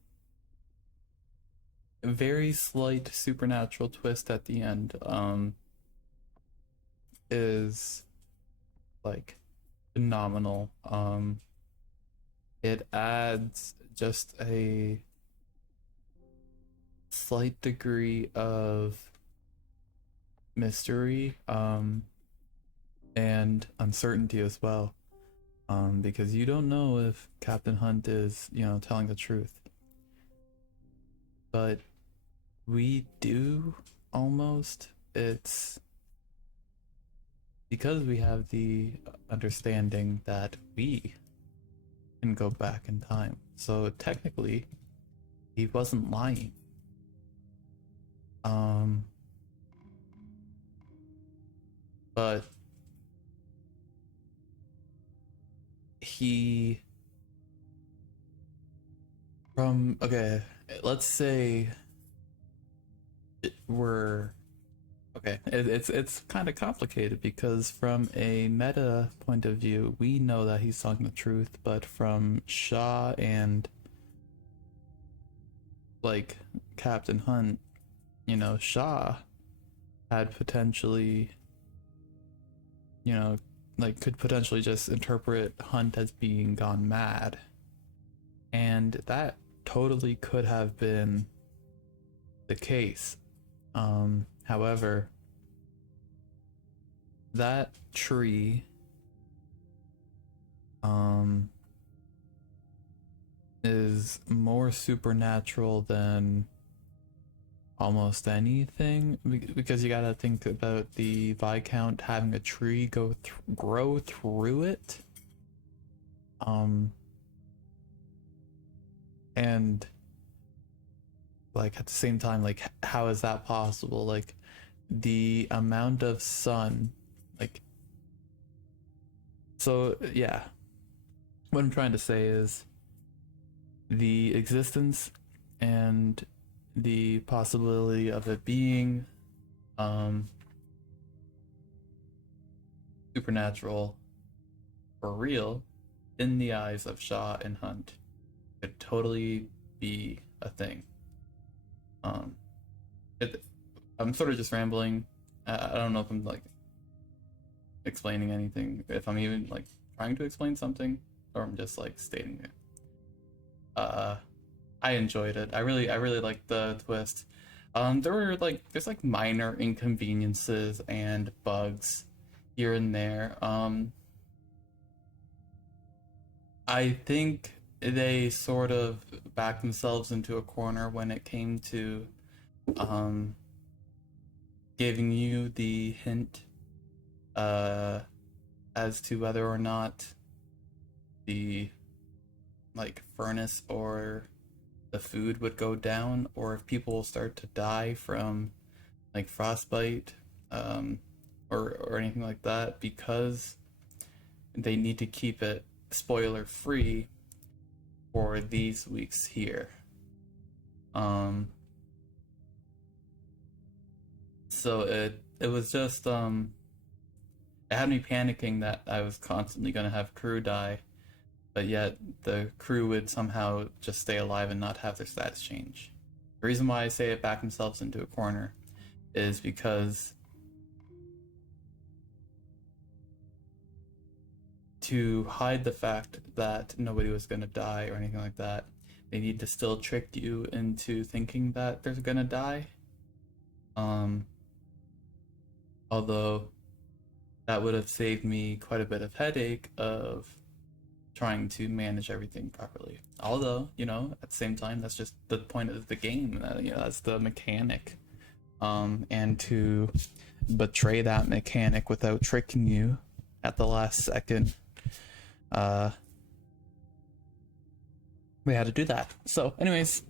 very slight supernatural twist at the end is like phenomenal. It adds just a slight degree of mystery and uncertainty as well. Because you don't know if Captain Hunt is, telling the truth. But we do almost. It's because we have the understanding that we can go back in time. So technically, he wasn't lying. Um, but he from okay, let's say we're okay. It's kind of complicated because from a meta point of view, we know that he's telling the truth, but from Shaw and like Captain Hunt, Shaw had potentially, you know, like could potentially just interpret Hunt as being gone mad. And that totally could have been the case. However, that tree um is more supernatural than almost anything because you gotta think about the Viscount having a tree grow through it. Um, and like at the same time, like how is that possible? Like the amount of sun, like so yeah. What I'm trying to say is the existence and the possibility of it being um supernatural for real in the eyes of Shaw and Hunt could totally be a thing. Um, it, I'm sort of just rambling. I don't know if I'm like explaining anything, if I'm even like trying to explain something, or I'm just like stating it. Uh, I enjoyed it. I really liked the twist. There's like minor inconveniences and bugs here and there. I think they sort of backed themselves into a corner when it came to um, giving you the hint uh, as to whether or not the like furnace or the food would go down, or if people will start to die from like frostbite, um, or anything like that, because they need to keep it spoiler free for these weeks here. Um, so it was just it had me panicking that I was constantly gonna have crew die, but yet the crew would somehow just stay alive and not have their stats change. The reason why I say it backed themselves into a corner is because to hide the fact that nobody was gonna die or anything like that, they need to still trick you into thinking that they're gonna die. Um, Although that would have saved me quite a bit of headache of trying to manage everything properly. Although, you know, at the same time, that's just the point of the game. You know, that's the mechanic. And to betray that mechanic without tricking you at the last second, we had to do that. So, anyways,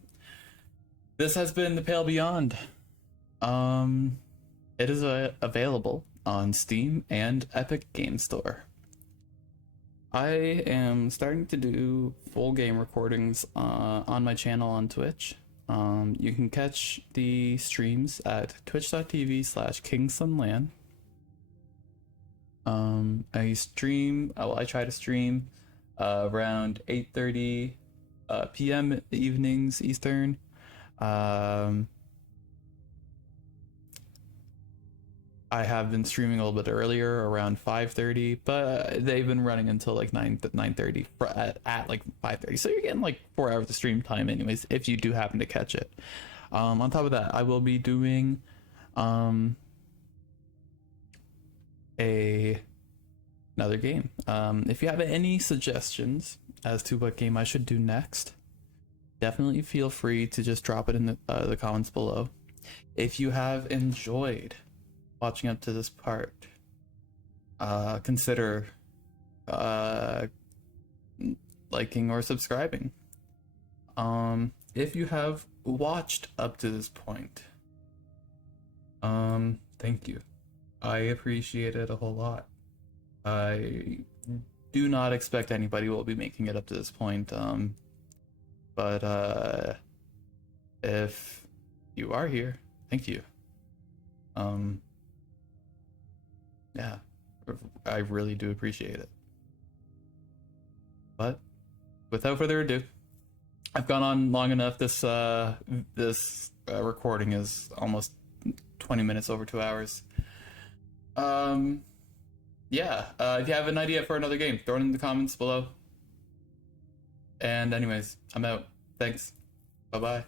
this has been The Pale Beyond. It is available on Steam and Epic Game Store. I am starting to do full game recordings on my channel on Twitch. You can catch the streams at twitch.tv/KingSunLan. I try to stream around 8:30 p.m. evenings Eastern. I have been streaming a little bit earlier, around 5:30, but they've been running until like 9:30 at like 5:30. So you're getting like 4 hours of stream time, anyways, if you do happen to catch it. On top of that, I will be doing another game. If you have any suggestions as to what game I should do next, definitely feel free to just drop it in the comments below. If you have enjoyed watching up to this part, consider liking or subscribing. If you have watched up to this point, thank you. I appreciate it a whole lot. I do not expect anybody will be making it up to this point, but if you are here, thank you. Yeah, I really do appreciate it. But without further ado, I've gone on long enough. This recording is almost 20 minutes over 2 hours. Yeah, if you have an idea for another game, throw it in the comments below. And anyways, I'm out. Thanks. Bye-bye.